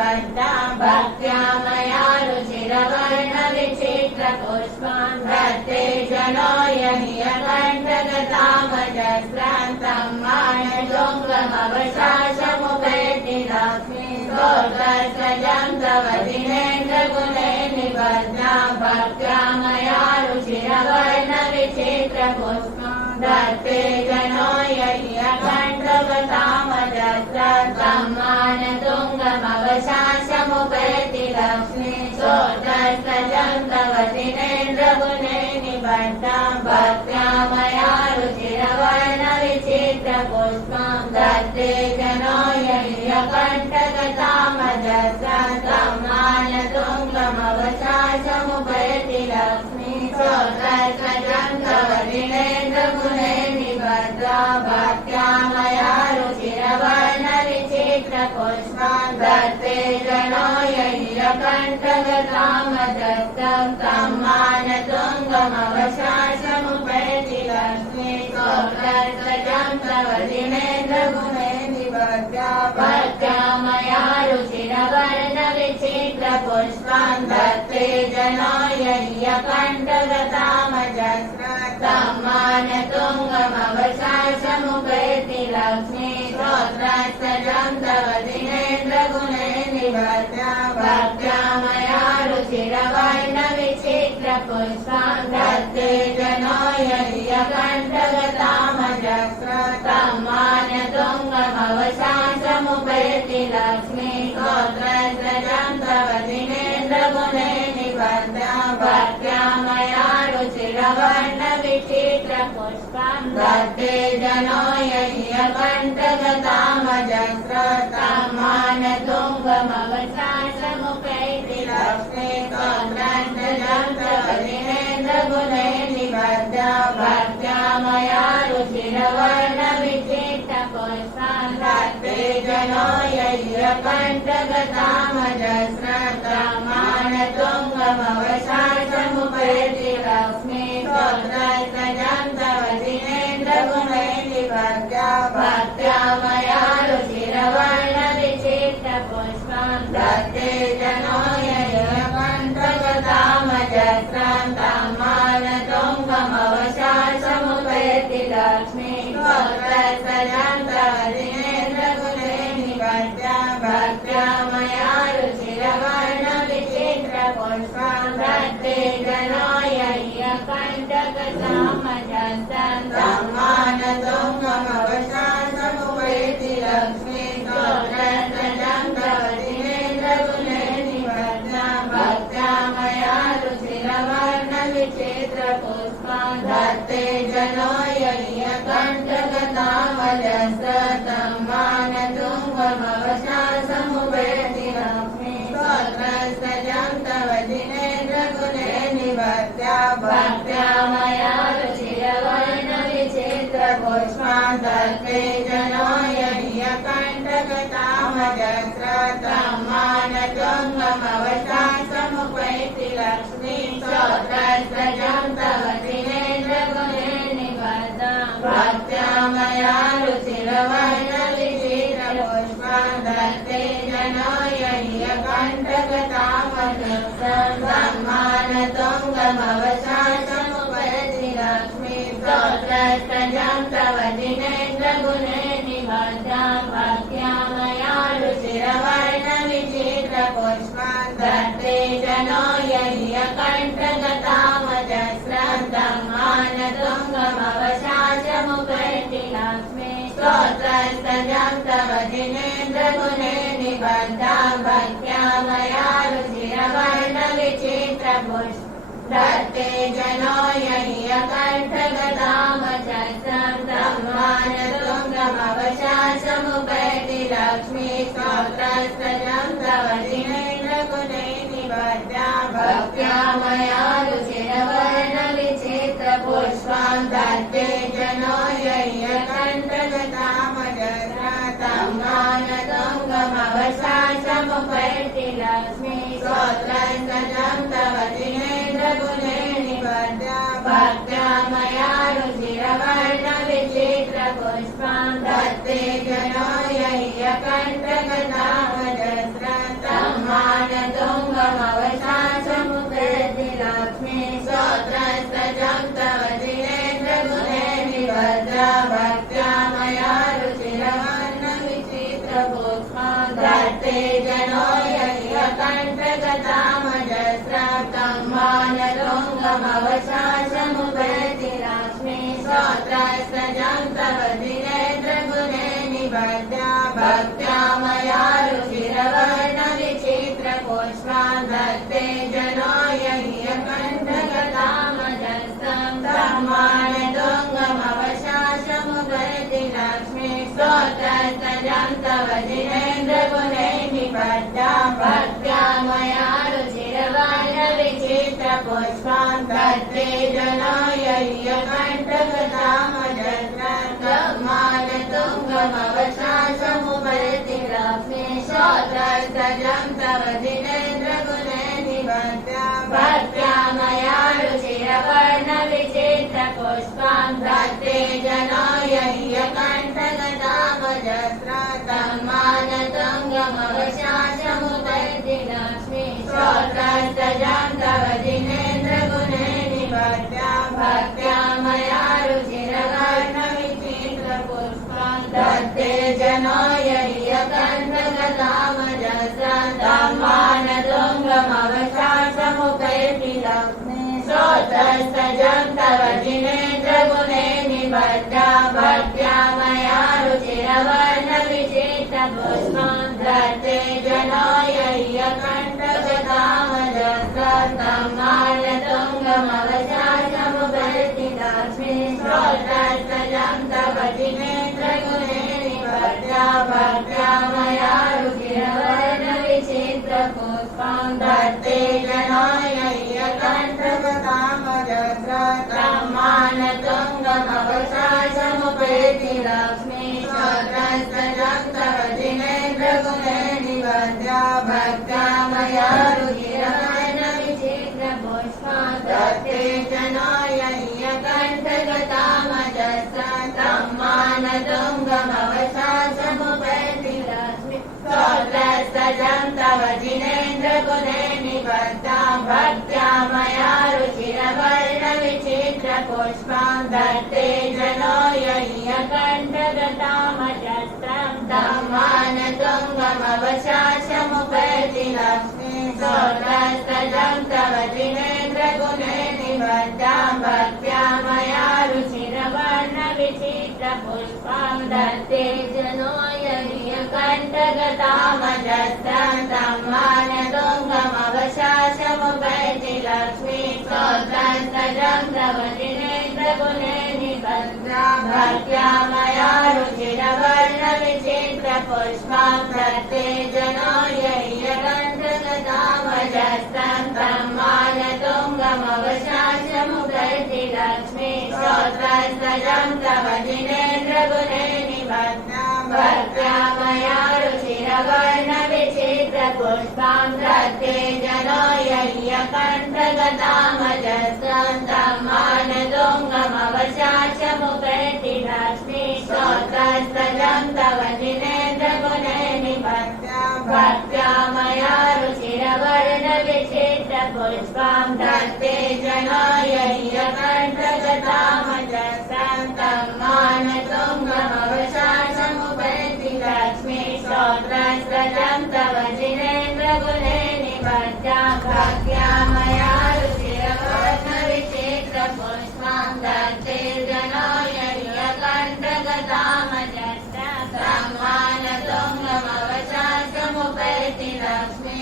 निबद्धां भक्त्या मया रुचिरवर्णविचित्रपुष्पान् दत्ते जनो यहियकण्ठगतामजस्रान्तं मानजोङ्गमवशासमुपैति लक्ष्मीं स्तोत्रसजं तव दिनेन्द्रगुणे निबद्धां भक्त्या मया रुचिरवर्णविचित्रपुष्पान् दत्ते जनो यहियकण्ठगतामजस्रान्तं मानतुङ्गमवशासमुपैति लक्ष्मीं स्तोत्रसजं तव दिनेन्द्रगुणे निबद्धां भक्त्या मया रुचिरवर्णविचित्रपुष्पान् दत्ते जनो यहियकण्ठगतामजस्रान्तं मानतुङ्गमवशासमुपैति लक्ष्मीं स्तोत्रसजं तव दिनेन्द्रगुणे निबद्धां भक्त्या मया रुचिरवर्णविचित्रपुष्पान् दत्ते जनो यहियकण्ठगतामजस्रान्तं मानतुङ्गमवशासमुपैति लक्ष्मीं स्तोत्रसजं तव दिनेन्द्रगुणे निबद्धां भक्त्या मया रुचिरवर्णविचित्रपुष्पान् दत्ते जनो यहियकण्ठगतामजस्रान्तं मानतुङ्गमवशासमुपैति लक्ष्मीं स्तोत्रसजं तव दिनेन्द्रगुणे निबद्धां भक्त्या मया रुचिरवर्णविचित्रपुष्पान् दत्ते जनो यहियकण्ठगतामजस्रान्तं मानतुङ्गमवशासमुपैति लक्ष्मीं स्तोत्रसजं तव दिनेन्द्रगुणे निबद्धां भक्त्या मया रुचिरवर्णविचित्रपुष्पान् दत्ते जनो यहियकण्ठगतामजस्रान्तं मानतुङ्गमवशासमुपैति लक्ष्मीं स्तोत्रसजं तव दिनेन्द्रगुणे निबद्धां भक्त्या मया रुचिरवर्णविचित्रपुष्पान् दत्ते जनो यहियकण्ठगतामजस्रान्तं मानतुङ्गमवशासमुपैति लक्ष्मीं स्तोत्रसजं तव दिनेन्द्रगुणे निबद्धां भक्त्या मया रुचिरवर्णविचित्रपुष्पान् दत्ते जनो यहियकण्ठगतामजस्रान्तं मानतुङ्गमवशासमुपैति लक्ष्मीं स्तोत्रसजं तव दिनेन्द्रगुणे निबद्धां भक्त्या मया रुचिरवर्णविचित्रपुष्पान् दत्ते जनो यहियकण्ठगतामजस्रान्तं मानतुङ्गमवशासमुपैति लक्ष्मीं स्तोत्रसजं तव दिनेन्द्रगुणे निबद्धां भक्त्या मया रुचिरवर्णविचित्रपुष्पान् दत्ते जनो यहियकण्ठगतामजस्रान्तं मानतुङ्गमवशासमुपैति लक्ष्मीं स्तोत्रसजं तव दिनेन्द्रगुणे निबद्धां भक्त्या मया रुचिरवर्णविचित्रपुष्पान् दत्ते जनो यहियकण्ठगतामजस्रान्तं मानतुङ्गमवशासमुपैति लक्ष्मीं स्तोत्रसजं तव दिनेन्द्रगुणे निबद्धां भक्त्या मया रुचिरवर्णविचित्रपुष्पान् दत्ते जनो यहियकण्ठगतामजस्रान्तं मानतुङ्गमवशासमुपैति लक्ष्मीं स्तोत्रसजं तव दिनेन्द्रगुणे निबद्धां भक्त्या मया रुचिरवर्णविचित्रपुष्पान् दत्ते जनो यहियकण्ठगतामजस्रान्तं मानतुङ्गमवशासमुपैति लक्ष्मीं स्तोत्रसजं तव दिनेन्द्रगुणे निबद्धां भक्त्या मया रुचिरवर्णविचित्रपुष्पान् दत्ते जनो यहियकण्ठगतामजस्रान्तं मानतुङ्गमवशासमुपैति लक्ष्मीं स्तोत्रसजं तव दिनेन्द्रगुणे निबद्धां भक्त्या मया रुचिरवर्णविचित्रपुष्पान् दत्ते जनो यहियकण्ठगतामजस्रान्तं मानतुङ्गमवशासमुपैति लक्ष्मीं स्तोत्रसजं तव दिनेन्द्रगुणे निबद्धां भक्त्या मया रुचिरवर्णविचित्रपुष्पान् दत्ते जनो यहियकण्ठगतामजस्रान्तं पुष्पान् दत्ते जनो यज्ञकण्ठगतामजस्तं ब्रह्माणि तुङ्गमवशासमुपैति लक्ष्मी स्तोत्रस्तजं तव जिनेन्द्रगुणैः निबद्धां भक्त्या मया रुचिरवर्णविचित्रपुष्पान् दत्ते जनो यज्ञकण्ठगतामजस्तं ब्रह्माणि तुङ्गमवशासमुपैति लक्ष्मी स्तोत्रस्तजं तव जिनेन्द्रगुणैः निबद्धां भक्त्या मया रुचिरवर्णविचित्रपुष्पान् दत्ते जनो यज्ञकण्ठगतामजस्रं मानतुङ्गमवशासमुपैति लक्ष्मी स्तोत्रस्तजं तव जिनेन्द्रगुणैः निबद्धां भक्त्या मया रुचिरवर्णविचित्रपुष्पान् दत्ते जनो यज्ञकण्ठगतामजस्रं मानतुङ्गमवशासमुपैति लक्ष्मी स्तोत्रस्तजं तव जिनेन्द्रगुणैः निबद्धां भक्त्या मया रुचिरवर्णविचित्रपुष्पान् दत्ते जनो यज्ञकण्ठगतामजस्रं मानतुङ्गमवशासमुपैति लक्ष्मी स्तोत्रस्तजं तव जिनेन्द्रगुणैः निबद्धां भक्त्या मया रुचिरवर्णविचित्रपुष्पान् दत्ते जनो यज्ञकण्ठगतामजस्रं मानतुङ्गमवशासमुपैति लक्ष्मी स्तोत्रस्तजं तव जिनेन्द्रगुणैः निबद्धां भक्त्या मया रुचिरवर्णविचित्रपुष्पान् दत्ते जनो यज्ञकण्ठगतामजस्रं मानतुङ्गमवशासमुपैति लक्ष्मी स्तोत्रस्तजं तव जिनेन्द्रगुणैः निबद्धां भक्त्या मया रुचिरवर्णविचित्रपुष्पान् दत्ते जनो यज्ञकण्ठगतामजस्रं मानतुङ्गमवशासमुपैति लक्ष्मी स्तोत्रस्तजं तव जिनेन्द्रगुणैः निबद्धां भक्त्या मया रुचिरवर्णविचित्रपुष्पान् दत्ते जनो यज्ञकण्ठगतामजस्रं मानतुङ्गमवशासमुपैति लक्ष्मी स्तोत्रस्तजं तव जिनेन्द्रगुणैः निबद्धां भक्त्या मया रुचिरवर्णविचित्रपुष्पान् दत्ते जनो यज्ञकण्ठगतामजस्रं मानतुङ्गमवशासमुपैति लक्ष्मी स्तोत्रस्तजं तव जिनेन्द्रगुणैः निबद्धां भक्त्या मया रुचिरवर्णविचित्रपुष्पान् दत्ते जनो यज्ञकण्ठगतामजस्रं मानतुङ्गमवशासमुपैति लक्ष्मी स्तोत्रस्तजं तव जिनेन्द्रगुणैः निबद्धां भक्त्या मया रुचिरवर्णविचित्रपुष्पान् दत्ते जनो यज्ञकण्ठगतामजस्रं मानतुङ्गमवशासमुपैति लक्ष्मी स्तोत्रस्तजं तव जिनेन्द्रगुणैः निबद्धां भक्त्या मया रुचिरवर्णविचित्रपुष्पान् दत्ते जनो यज्ञकण्ठगतामजस्रं मानतुङ्गमवशासमुपैति लक्ष्मी स्तोत्रस्तजं तव जिनेन्द्रगुणैः निबद्धां भक्त्या मया रुचिरवर्णविचित्रपुष्पान् दत्ते जनो यज्ञकण्ठगतामजस्रं मानतुङ्गमवशासमुपैति लक्ष्मी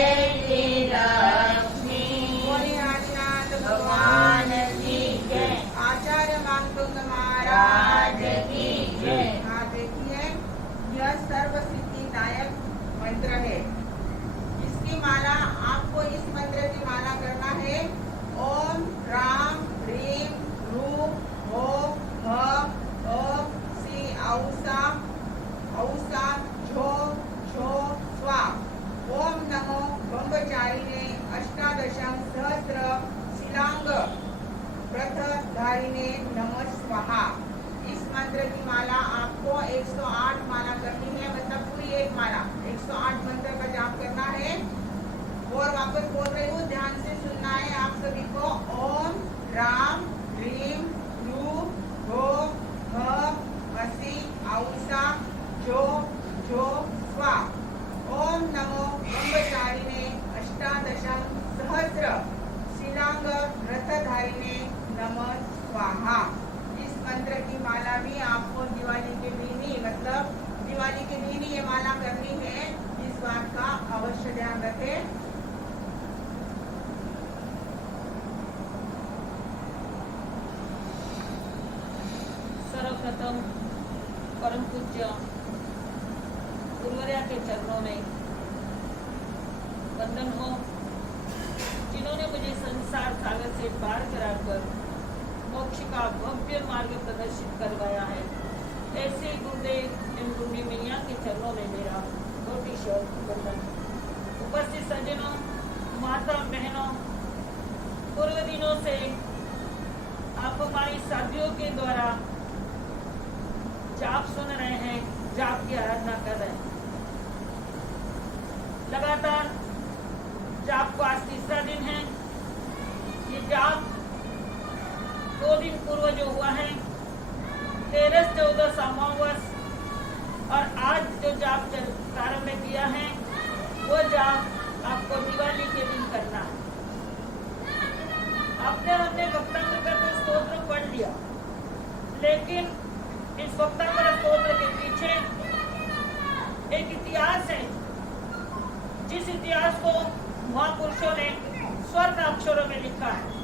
मानतुङ्गमवशासमुपैति लक्ष्मी। बोले आदिनाथ भगवान की जय। आचार्य मानतुंग महाराज की जय। हाँ देखिए, यह सर्व सिद्धिदायक मंत्र है। इसकी माला आपको इस मंत्र की माला करना है। ओम राम ह्रीम रूम हो ह सी औसा औसा झो झो स्वा। ओम नमो ब्रह्मचारिणे अष्टादशं सहस्र शिलांग प्रथ ब्रह्मचारिणे नमः स्वाहा। इस मंत्र की माला आपको 108 माला करनी है, मतलब पूरी एक माला 108 मंत्र का जाप करना है। और वापस बोल रही हूँ, ध्यान से सुनना है आप सभी को। ओम राम ह्रीम ह्रू भो भ हसी औसा जो जो स्वा। ओम नमो ब्रह्मचारिणे अष्टादशं सहस्र शिलांग रथधारिणे नमः स्वाहा। इस मंत्र की माला भी आपको दिवाली के दिन ही, मतलब दिवाली के दिन ही ये माला करनी है, इस बात का अवश्य ध्यान रखें। सर्वप्रथम परम पूज्य गुरुवर्या के चरणों में वंदन हो, जिन्होंने मुझे संसार सागर से पार कराकर मोक्ष का भव्य मार्ग प्रदर्शित करवाया है। ऐसे गुरुदेव एवं गुरुनी मैया के चरणों में मेरा कोटि वंदन। उपस्थित सज्जनों, माता बहनों, पूर्व दिनों से आप हमारी साथियों के द्वारा जाप सुन रहे हैं, जाप की आराधना कर रहे हैं। लगातार जाप को आज तीसरा दिन है। ये जाप 2 दिन पूर्व जो हुआ है 13-14 अमावस, और आज जो जाप प्रारंभ किया है वो जाप आपको दिवाली के दिन करना है। आपने अपने वक्तांतर का तो स्तोत्र पढ़ लिया, लेकिन इस वक्तांतर स्तोत्र के पीछे एक इतिहास है, जिस इतिहास को महापुरुषों ने स्वर्ण अक्षरों में लिखा है।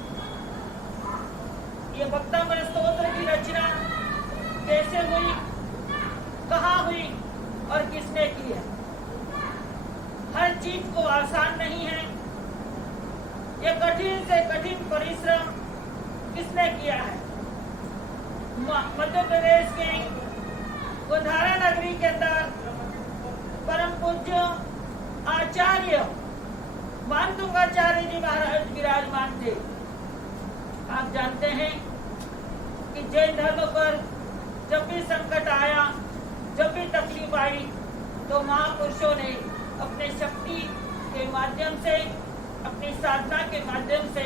ये वक्तांतर स्तोत्र की रचना कैसे हुई, कहाँ हुई और किसने की है। हर चीज को आसान नहीं है। ये कठिन से कठिन परिश्रम किसने किया है। मध्य प्रदेश के गोधारा नगरी के अंदर परम पूज्य आचार्य मानतुंगाचार्य जी महाराज विराजमान थे। आप जानते हैं कि जैन धर्म पर जब भी संकट आया, जब भी तकलीफ आई, तो महापुरुषों ने अपने शक्ति के माध्यम से, अपनी साधना के माध्यम से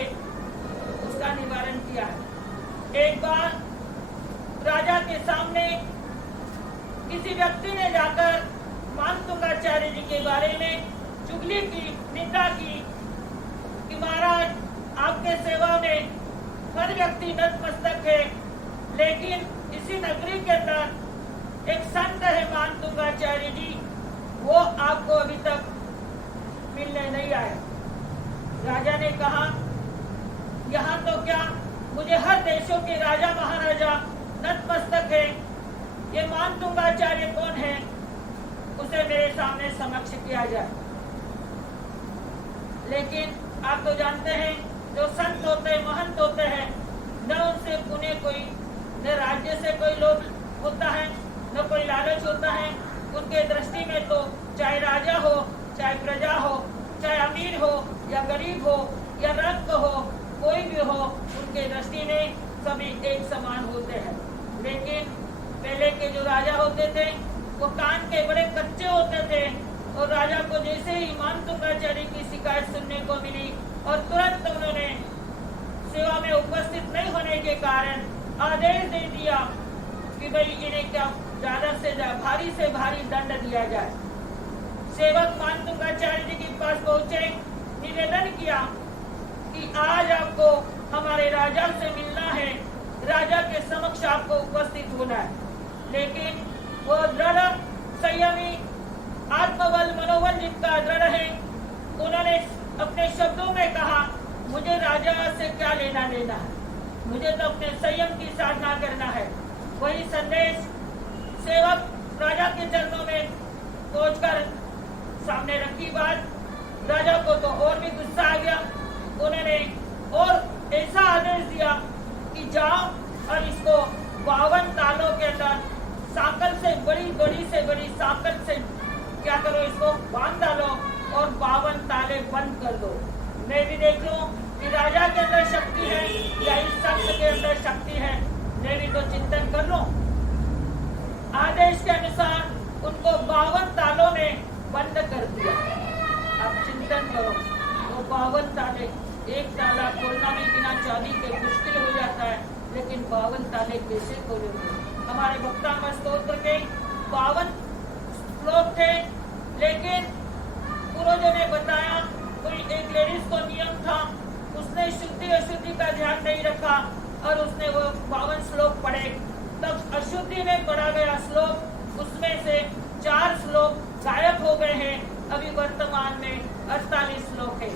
उसका निवारण किया है। एक बार राजा के सामने किसी व्यक्ति ने जाकर मानतुंगाचार्य जी के बारे में चुगली की, निंदा की कि महाराज आपके सेवा में हर व्यक्ति नतमस्तक है, लेकिन इसी नगरी के अंदर एक संत है मानतुंगाचार्य जी, वो आपको अभी तक मिलने नहीं आए। राजा ने कहा, यहाँ तो क्या, मुझे हर देशों के राजा महाराजा नतमस्तक है, ये मानतुंगाचार्य कौन है, उसे मेरे सामने समक्ष किया जाए। लेकिन आप तो जानते हैं, जो संत होते हैं, महंत होते हैं, न उनसे पुण्य कोई, न राज्य से कोई लोभ होता है, न कोई लालच होता है। उनके दृष्टि में तो चाहे राजा हो, चाहे प्रजा हो, चाहे अमीर हो या गरीब हो या रक्त हो, कोई भी हो, उनके दृष्टि में सभी एक समान होते हैं। लेकिन पहले के जो राजा होते थे वो कान के बड़े कच्चे होते थे, और राजा को जैसे ही मानतुंगाचार्य की शिकायत सुनने को मिली और तुरंत उन्होंने सेवा में उपस्थित नहीं होने के कारण आदेश दे दिया कि भाई इन्हें क्या ज्यादा से भारी से भारी दंड दिया जाए। सेवक मानतुंगाचार्य जी के पास पहुंचे, निवेदन किया कि आज आपको हमारे राजा से मिलना है, राजा के समक्ष आपको उपस्थित होना है। लेकिन वो दृढ़ संयमी, आत्मबल मनोबल जिनका दृढ़ है, उन्होंने अपने शब्दों में कहा, मुझे राजा से क्या लेना देना है, मुझे तो अपने संयम की साधना करना है। वही संदेश सेवक राजा के चरणों में पहुंचकर सामने रखी बात, राजा को तो और भी गुस्सा आ गया। उन्होंने और ऐसा आदेश दिया कि जाओ और इसको 52 तालों के अंदर साकल से बड़ी साकल से क्या करो, इसको बांध डालो और 52 ताले बंद कर दो। मैं भी देख लूं कि राजा के अंदर शक्ति है या इस शख्स के अंदर शक्ति 52 तालों ने बंद कर दिया। आप चिंतन करो, वो 52 ताले, एक ताला खोलना भी बिना चाबी के मुश्किल हो जाता है, लेकिन 52 ताले कैसे खोलोगे? हमारे भक्तामृत स्तोत्र के 52 श्लोक थे, लेकिन पूर्वजों ने बताया कोई एक लेडीज को नियम था, उसने शुद्धि अशुद्धि का ध्यान नहीं रखा और उसने वो 52 श्लोक पढ़े, तब अशुद्धि में पढ़ा गया श्लोक, उसमें से 4 श्लोक गायब हो गए हैं। अभी वर्तमान में 48 श्लोक है।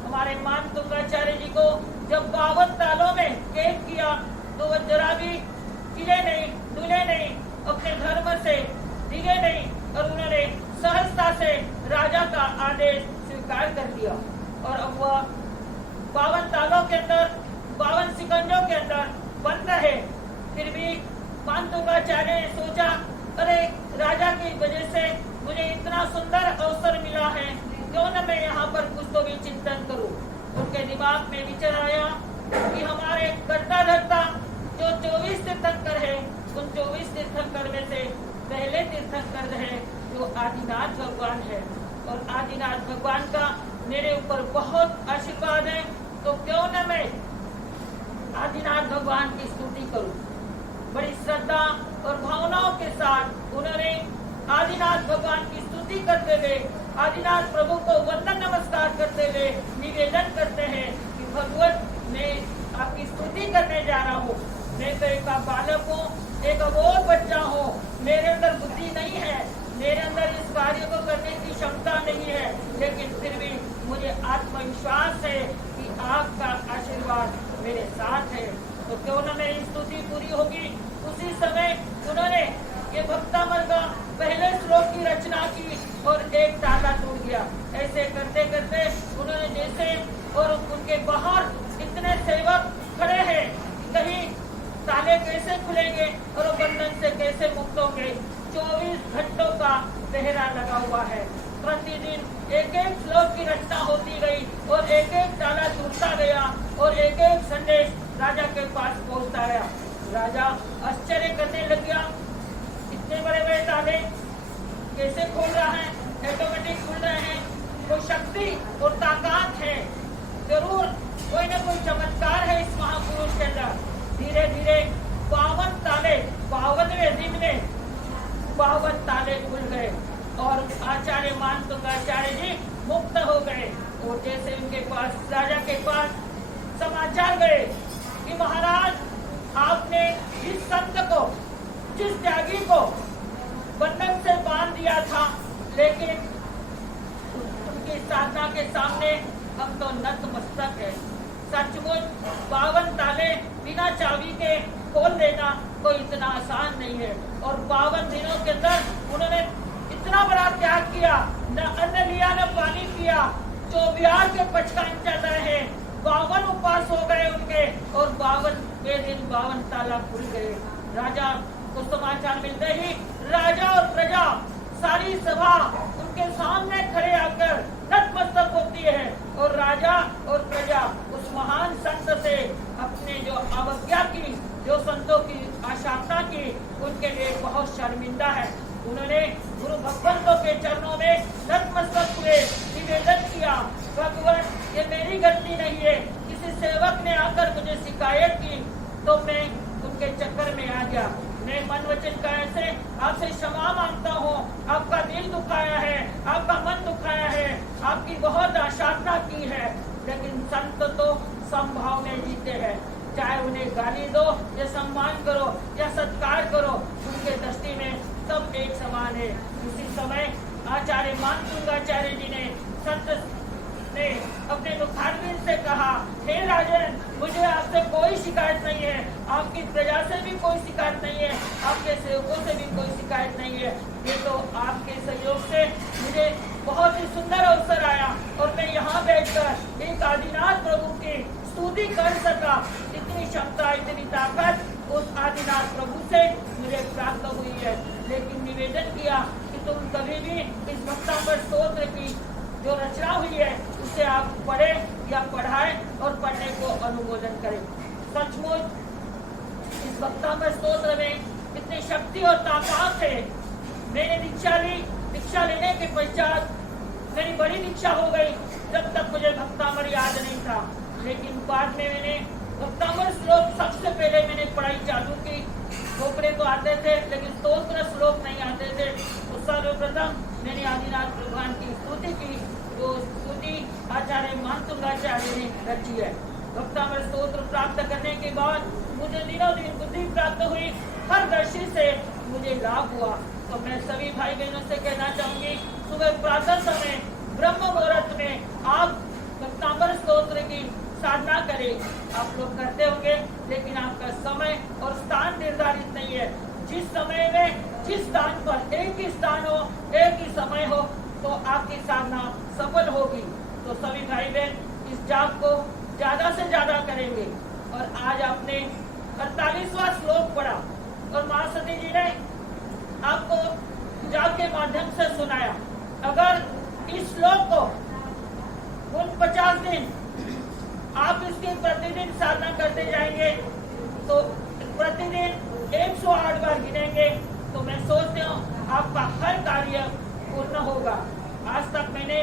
हमारे मान तुंगाचार्य जी को जब 52 तालों में कैद किया तो वो जरा भी हिले नहीं, डुले नहीं, अपने धर्म से डिगे नहीं और उन्होंने सहजता से राजा का आदेश स्वीकार कर दिया। और अब वह 52 तालों के अंदर, 52 सिकंजों के अंदर बंद है। फिर भी मान तुंगाचार्य ने सोचा, अरे राजा की वजह से मुझे इतना सुंदर अवसर मिला है, क्यों न मैं यहाँ पर कुछ तो भी चिंतन करूं। उनके दिमाग में विचार आया कि हमारे करता धरता जो 24 तीर्थंकर है, उन 24 तीर्थंकर में से पहले तीर्थंकर है जो आदिनाथ भगवान है, और आदिनाथ भगवान का मेरे ऊपर बहुत आशीर्वाद है, तो क्यों न मैं आदिनाथ भगवान की स्तुति करूं। बड़ी श्रद्धा और भावनाओं के साथ उन्होंने आदिनाथ भगवान की स्तुति करते हुए, आदिनाथ प्रभु को वंदन नमस्कार करते हुए निवेदन करते हैं कि भगवत, मैं आपकी स्तुति करने जा रहा हूँ। मैं तो एक बालक हूँ, एक अबोध बच्चा हूँ, मेरे अंदर बुद्धि नहीं है, मेरे अंदर इस कार्य को करने की क्षमता नहीं है, लेकिन फिर भी मुझे आत्मविश्वास है कि आपका आशीर्वाद मेरे साथ है, तो क्यों न मेरी स्तुति पूरी होगी। उसी समय उन्होंने ये भक्तामृत का पहले श्लोक की रचना की और एक ताला टूट गया। ऐसे करते करते उन्होंने जैसे, और उनके बाहर इतने सेवक खड़े हैं, कहीं ताले कैसे खुलेंगे और वो बंधन से कैसे मुक्त होंगे। 24 घंटों का पहरा लगा हुआ है। प्रतिदिन एक एक श्लोक की रचना होती गई और एक एक ताला टूटता गया और एक एक संदेश राजा के पास पहुंचता गया। राजा आश्चर्य करने लग गया, इतने बड़े बड़े ताले कैसे खोल रहा है, ऑटोमेटिक खुल रहे हैं, कोई शक्ति और ताकत है, जरूर कोई न कोई चमत्कार है इस महापुरुष के अंदर। धीरे धीरे 52 ताले, 52वें दिन में 52 ताले खुल गए और आचार्य मान तुंगाचार्य जी मुक्त हो गए। और जैसे उनके पास, राजा के पास समाचार गए कि महाराज, आपने जिस संत को, जिस त्यागी को बंधन से बांध दिया था, लेकिन उनकी साधना के सामने हम तो नतमस्तक है। सचमुच 52 ताले बिना चाबी के खोल देना कोई इतना आसान नहीं है। और 52 दिनों के अंदर उन्होंने इतना बड़ा त्याग किया, न अन्न लिया न पानी पिया, 24 के पचकान चल रहे हैं, 52 उपवास हो गए उनके और 52वें दिन 52 ताला खुल गए। राजा को समाचार मिलते ही राजा और प्रजा, सारी सभा उनके सामने खड़े आकर नतमस्तक होती है और राजा और प्रजा उस महान संत से अपने जो अवज्ञा की, जो संतों की आशाता की, उनके लिए बहुत शर्मिंदा है। उन्होंने गुरु भगवंतों के चरणों में नतमस्तक हुए, निवेदन किया, भगवान ये मेरी गलती नहीं है, किसी सेवक ने आकर मुझे शिकायत की तो मैं उनके चक्कर में आ गया। मैं मन वचन काया से आपसे क्षमा मांगता हूँ, आपका दिल दुखाया है, आपका मन दुखाया है, आपकी बहुत आशाधना की है। लेकिन संत तो समभाव में जीते हैं, चाहे उन्हें गाली दो या सम्मान करो या सत्कार करो, उनके दृष्टि में सब एक समान है। उसी समय आचार्य मान तुंगाचार्य जी ने संत ने अपने मुखारबिंद से कहा, हे राजन, मुझे आपसे कोई शिकायत नहीं है, आपकी प्रजा से भी कोई शिकायत नहीं है, आपके सेवकों से भी कोई शिकायत नहीं है। ये तो आपके सहयोग से मुझे बहुत ही सुंदर अवसर आया और मैं यहाँ बैठकर एक आदिनाथ प्रभु की स्तुति कर सका। इतनी क्षमता, इतनी ताकत उस आदिनाथ प्रभु से मुझे प्राप्त हुई है। लेकिन निवेदन किया कि तुम कभी भी इस भक्तामृत स्तोत्र की जो रचना हुई है उसे आप पढ़े या पढ़ाएं और पढ़ने को अनुमोदन करें। सचमुच इस भक्तामृत स्तोत्र में इतनी शक्ति और ताकत है मैंने दीक्षा ली। दीक्षा लेने के पश्चात मेरी बड़ी दीक्षा हो गई। जब तक मुझे भक्तामृत याद नहीं था, लेकिन बाद में मैंने भक्तामृत श्लोक सबसे पहले मैंने पढ़ाई चालू की। खोपड़े तो आते थे, लेकिन स्तोत्र श्लोक नहीं आते थे। तो सर्वप्रथम मैंने आदिनाथ भगवान की स्तुति की, जो स्तुति आचार्य मानतुंगाचार्य ने रची है। भक्तामृत स्तोत्र प्राप्त करने के बाद मुझे दिनों दिन बुद्धि प्राप्त हुई, हर दृष्टि से मुझे लाभ हुआ। तो मैं सभी भाई बहनों से कहना चाहूंगी, सुबह प्रातः समय ब्रह्म मुहूर्त में आप भक्तामृत स्तोत्र की साधना करें। आप लोग करते होंगे, लेकिन आपका समय और स्थान निर्धारित नहीं है। जिस समय में जिस स्थान पर एक ही स्थान हो, एक ही समय हो, तो आपकी साधना सफल होगी। तो सभी भाई बहन इस जाप को ज्यादा से ज्यादा करेंगे। और आज आपने 48वां श्लोक पढ़ा और महासती जी ने आपको जाप के माध्यम से सुनाया। अगर इस श्लोक को उन 50 दिन आप इसकी प्रतिदिन साधना करते जाएंगे, तो प्रतिदिन 108 बार गिनेंगे, तो मैं सोचती हूँ आपका हर कार्य पूर्ण होगा। आज तक मैंने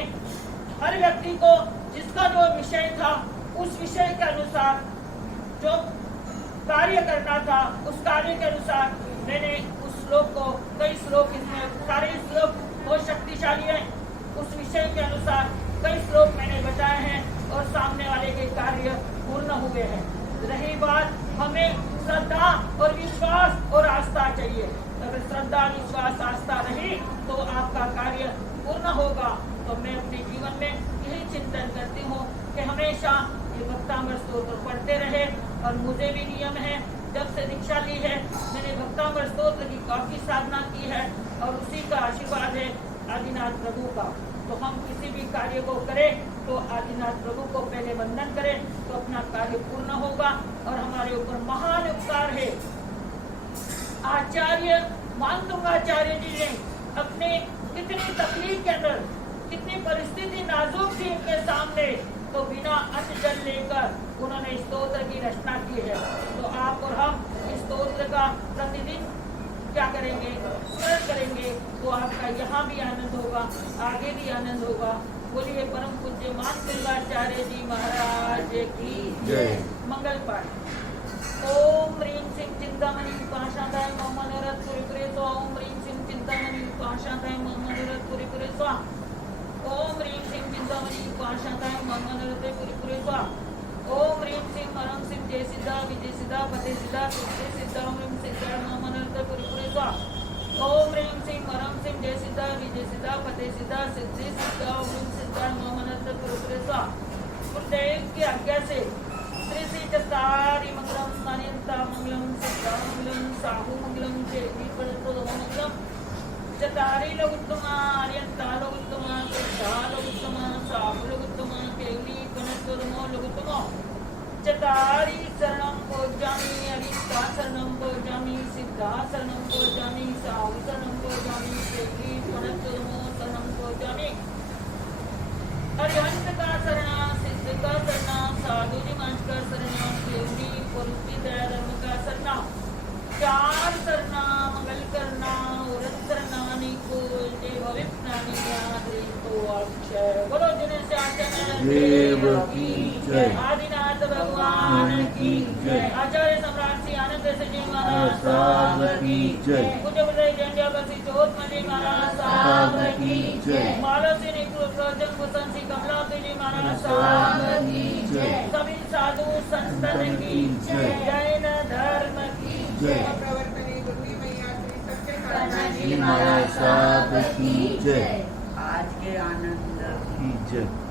हर व्यक्ति को जिसका जो विषय था, उस विषय के अनुसार जो कार्य करना था, उस कार्य के अनुसार मैंने उस श्लोक को, कई श्लोक इसमें, सारे श्लोक बहुत शक्तिशाली है, उस विषय के अनुसार कई श्लोक मैंने बताए हैं और सामने वाले के कार्य पूर्ण हुए हैं। रही बात, हमें श्रद्धा और विश्वास और आस्था चाहिए। अगर श्रद्धा, विश्वास, आस्था रही तो आपका कार्य पूर्ण होगा। तो मैं अपने जीवन में यही चिंतन करती हूँ कि हमेशा ये भक्तामृत स्तोत्र पढ़ते रहे। और मुझे भी नियम है, जब से दीक्षा ली है मैंने भक्तामृत स्तोत्र की काफी साधना की है, और उसी का आशीर्वाद है आदिनाथ प्रभु का। तो हम किसी भी कार्य को करें तो आदिनाथ प्रभु को पहले वंदन करें, तो अपना कार्य पूर्ण होगा और हमारे ऊपर महान उपकार है। आचार्य मानतुंगाचार्य जी ने अपने कितनी तकलीफ के अंदर, कितनी परिस्थिति नाजुक थी उनके सामने, तो बिना अन्न जल लेकर उन्होंने स्तोत्र की रचना की है। तो आप और हम इस स्तोत्र का प्रतिदिन क्या करेंगे, स्मरण करेंगे, तो आपका यहाँ भी आनंद होगा, आगे भी आनंद होगा। बोलिए परम पूज्य मानतुंगाचार्य जी महाराज की जय। मंगल पाठ। ओम ह्रीं सिंह चिंतामणि पाशांताय मम मनोरथ पुरी स्वा। ओम ह्रीं सिंह चिंतामणि पाशांताय मम मनोरथ पुरी स्वा। ओम ह्रीं सिंह चिंतामणि पाशांताय मम मनोरथ पुरी स्वा। ओम ह्रीं सिंह मरं सिंह जय सिद्धा विजय सिद्धा फतेह सिद्धा सिद्धि सिद्धा ओम ह्रीं सिद्धा मम मनोरथ पुरी स्वा। ओम ह्रीं सिंह मरं सिंह जय सिद्धा विजय सिद्धा फतेह सिद्धा सिद्धि सिद्धा ओम ह्रीं सिद्धा मम मनोरथ पुरी स्वा। गुरुदेव की आज्ञा से श्री श्री चत्तारि मंगलम अनिता मंगलम सिद्धा मंगलम साहु मंगलम चेति परतो मंगलम चत्तारि लोकोत्तमा अनिता लोकोत्तमा सिद्धा लोकोत्तमा साहु लोकोत्तमा केवली गणेशोत्तमो लोकोत्तमो चत्तारि शरणं भोजामि अनिता शरणं भोजामि सिद्धा शरणं भोजामि साहु शरणं भोजामि केवली गणेशोत्तमो शरणं भोजामि अरिहंत का शरणा सिद्ध का शरणा साधु जी मंच का शरणा केवली पुरुषी धर्म का शरणा चार शरणा मंगल करना औरत शरणा निकुल देव विप्राणी आदि तो अक्षय। बोलो जिन्हें से देव की जय। आदिनाथ भगवान की जय। आचार्य सम्राट श्री आनंद जी महाराज साहब की जय। पूज्य बुद्धे जंडिया बसी चौथमली महाराज साहब की जय। मालसी निकुल प्रवचन कुशन श्री कमलापति जी महाराज साहब की जय। सभी साधु संतन की जय। जैन धर्म की जय। प्रवर्तनी बुद्धि मैया श्री सत्य जी महाराज साहब की जय। आज के आनंद की जय।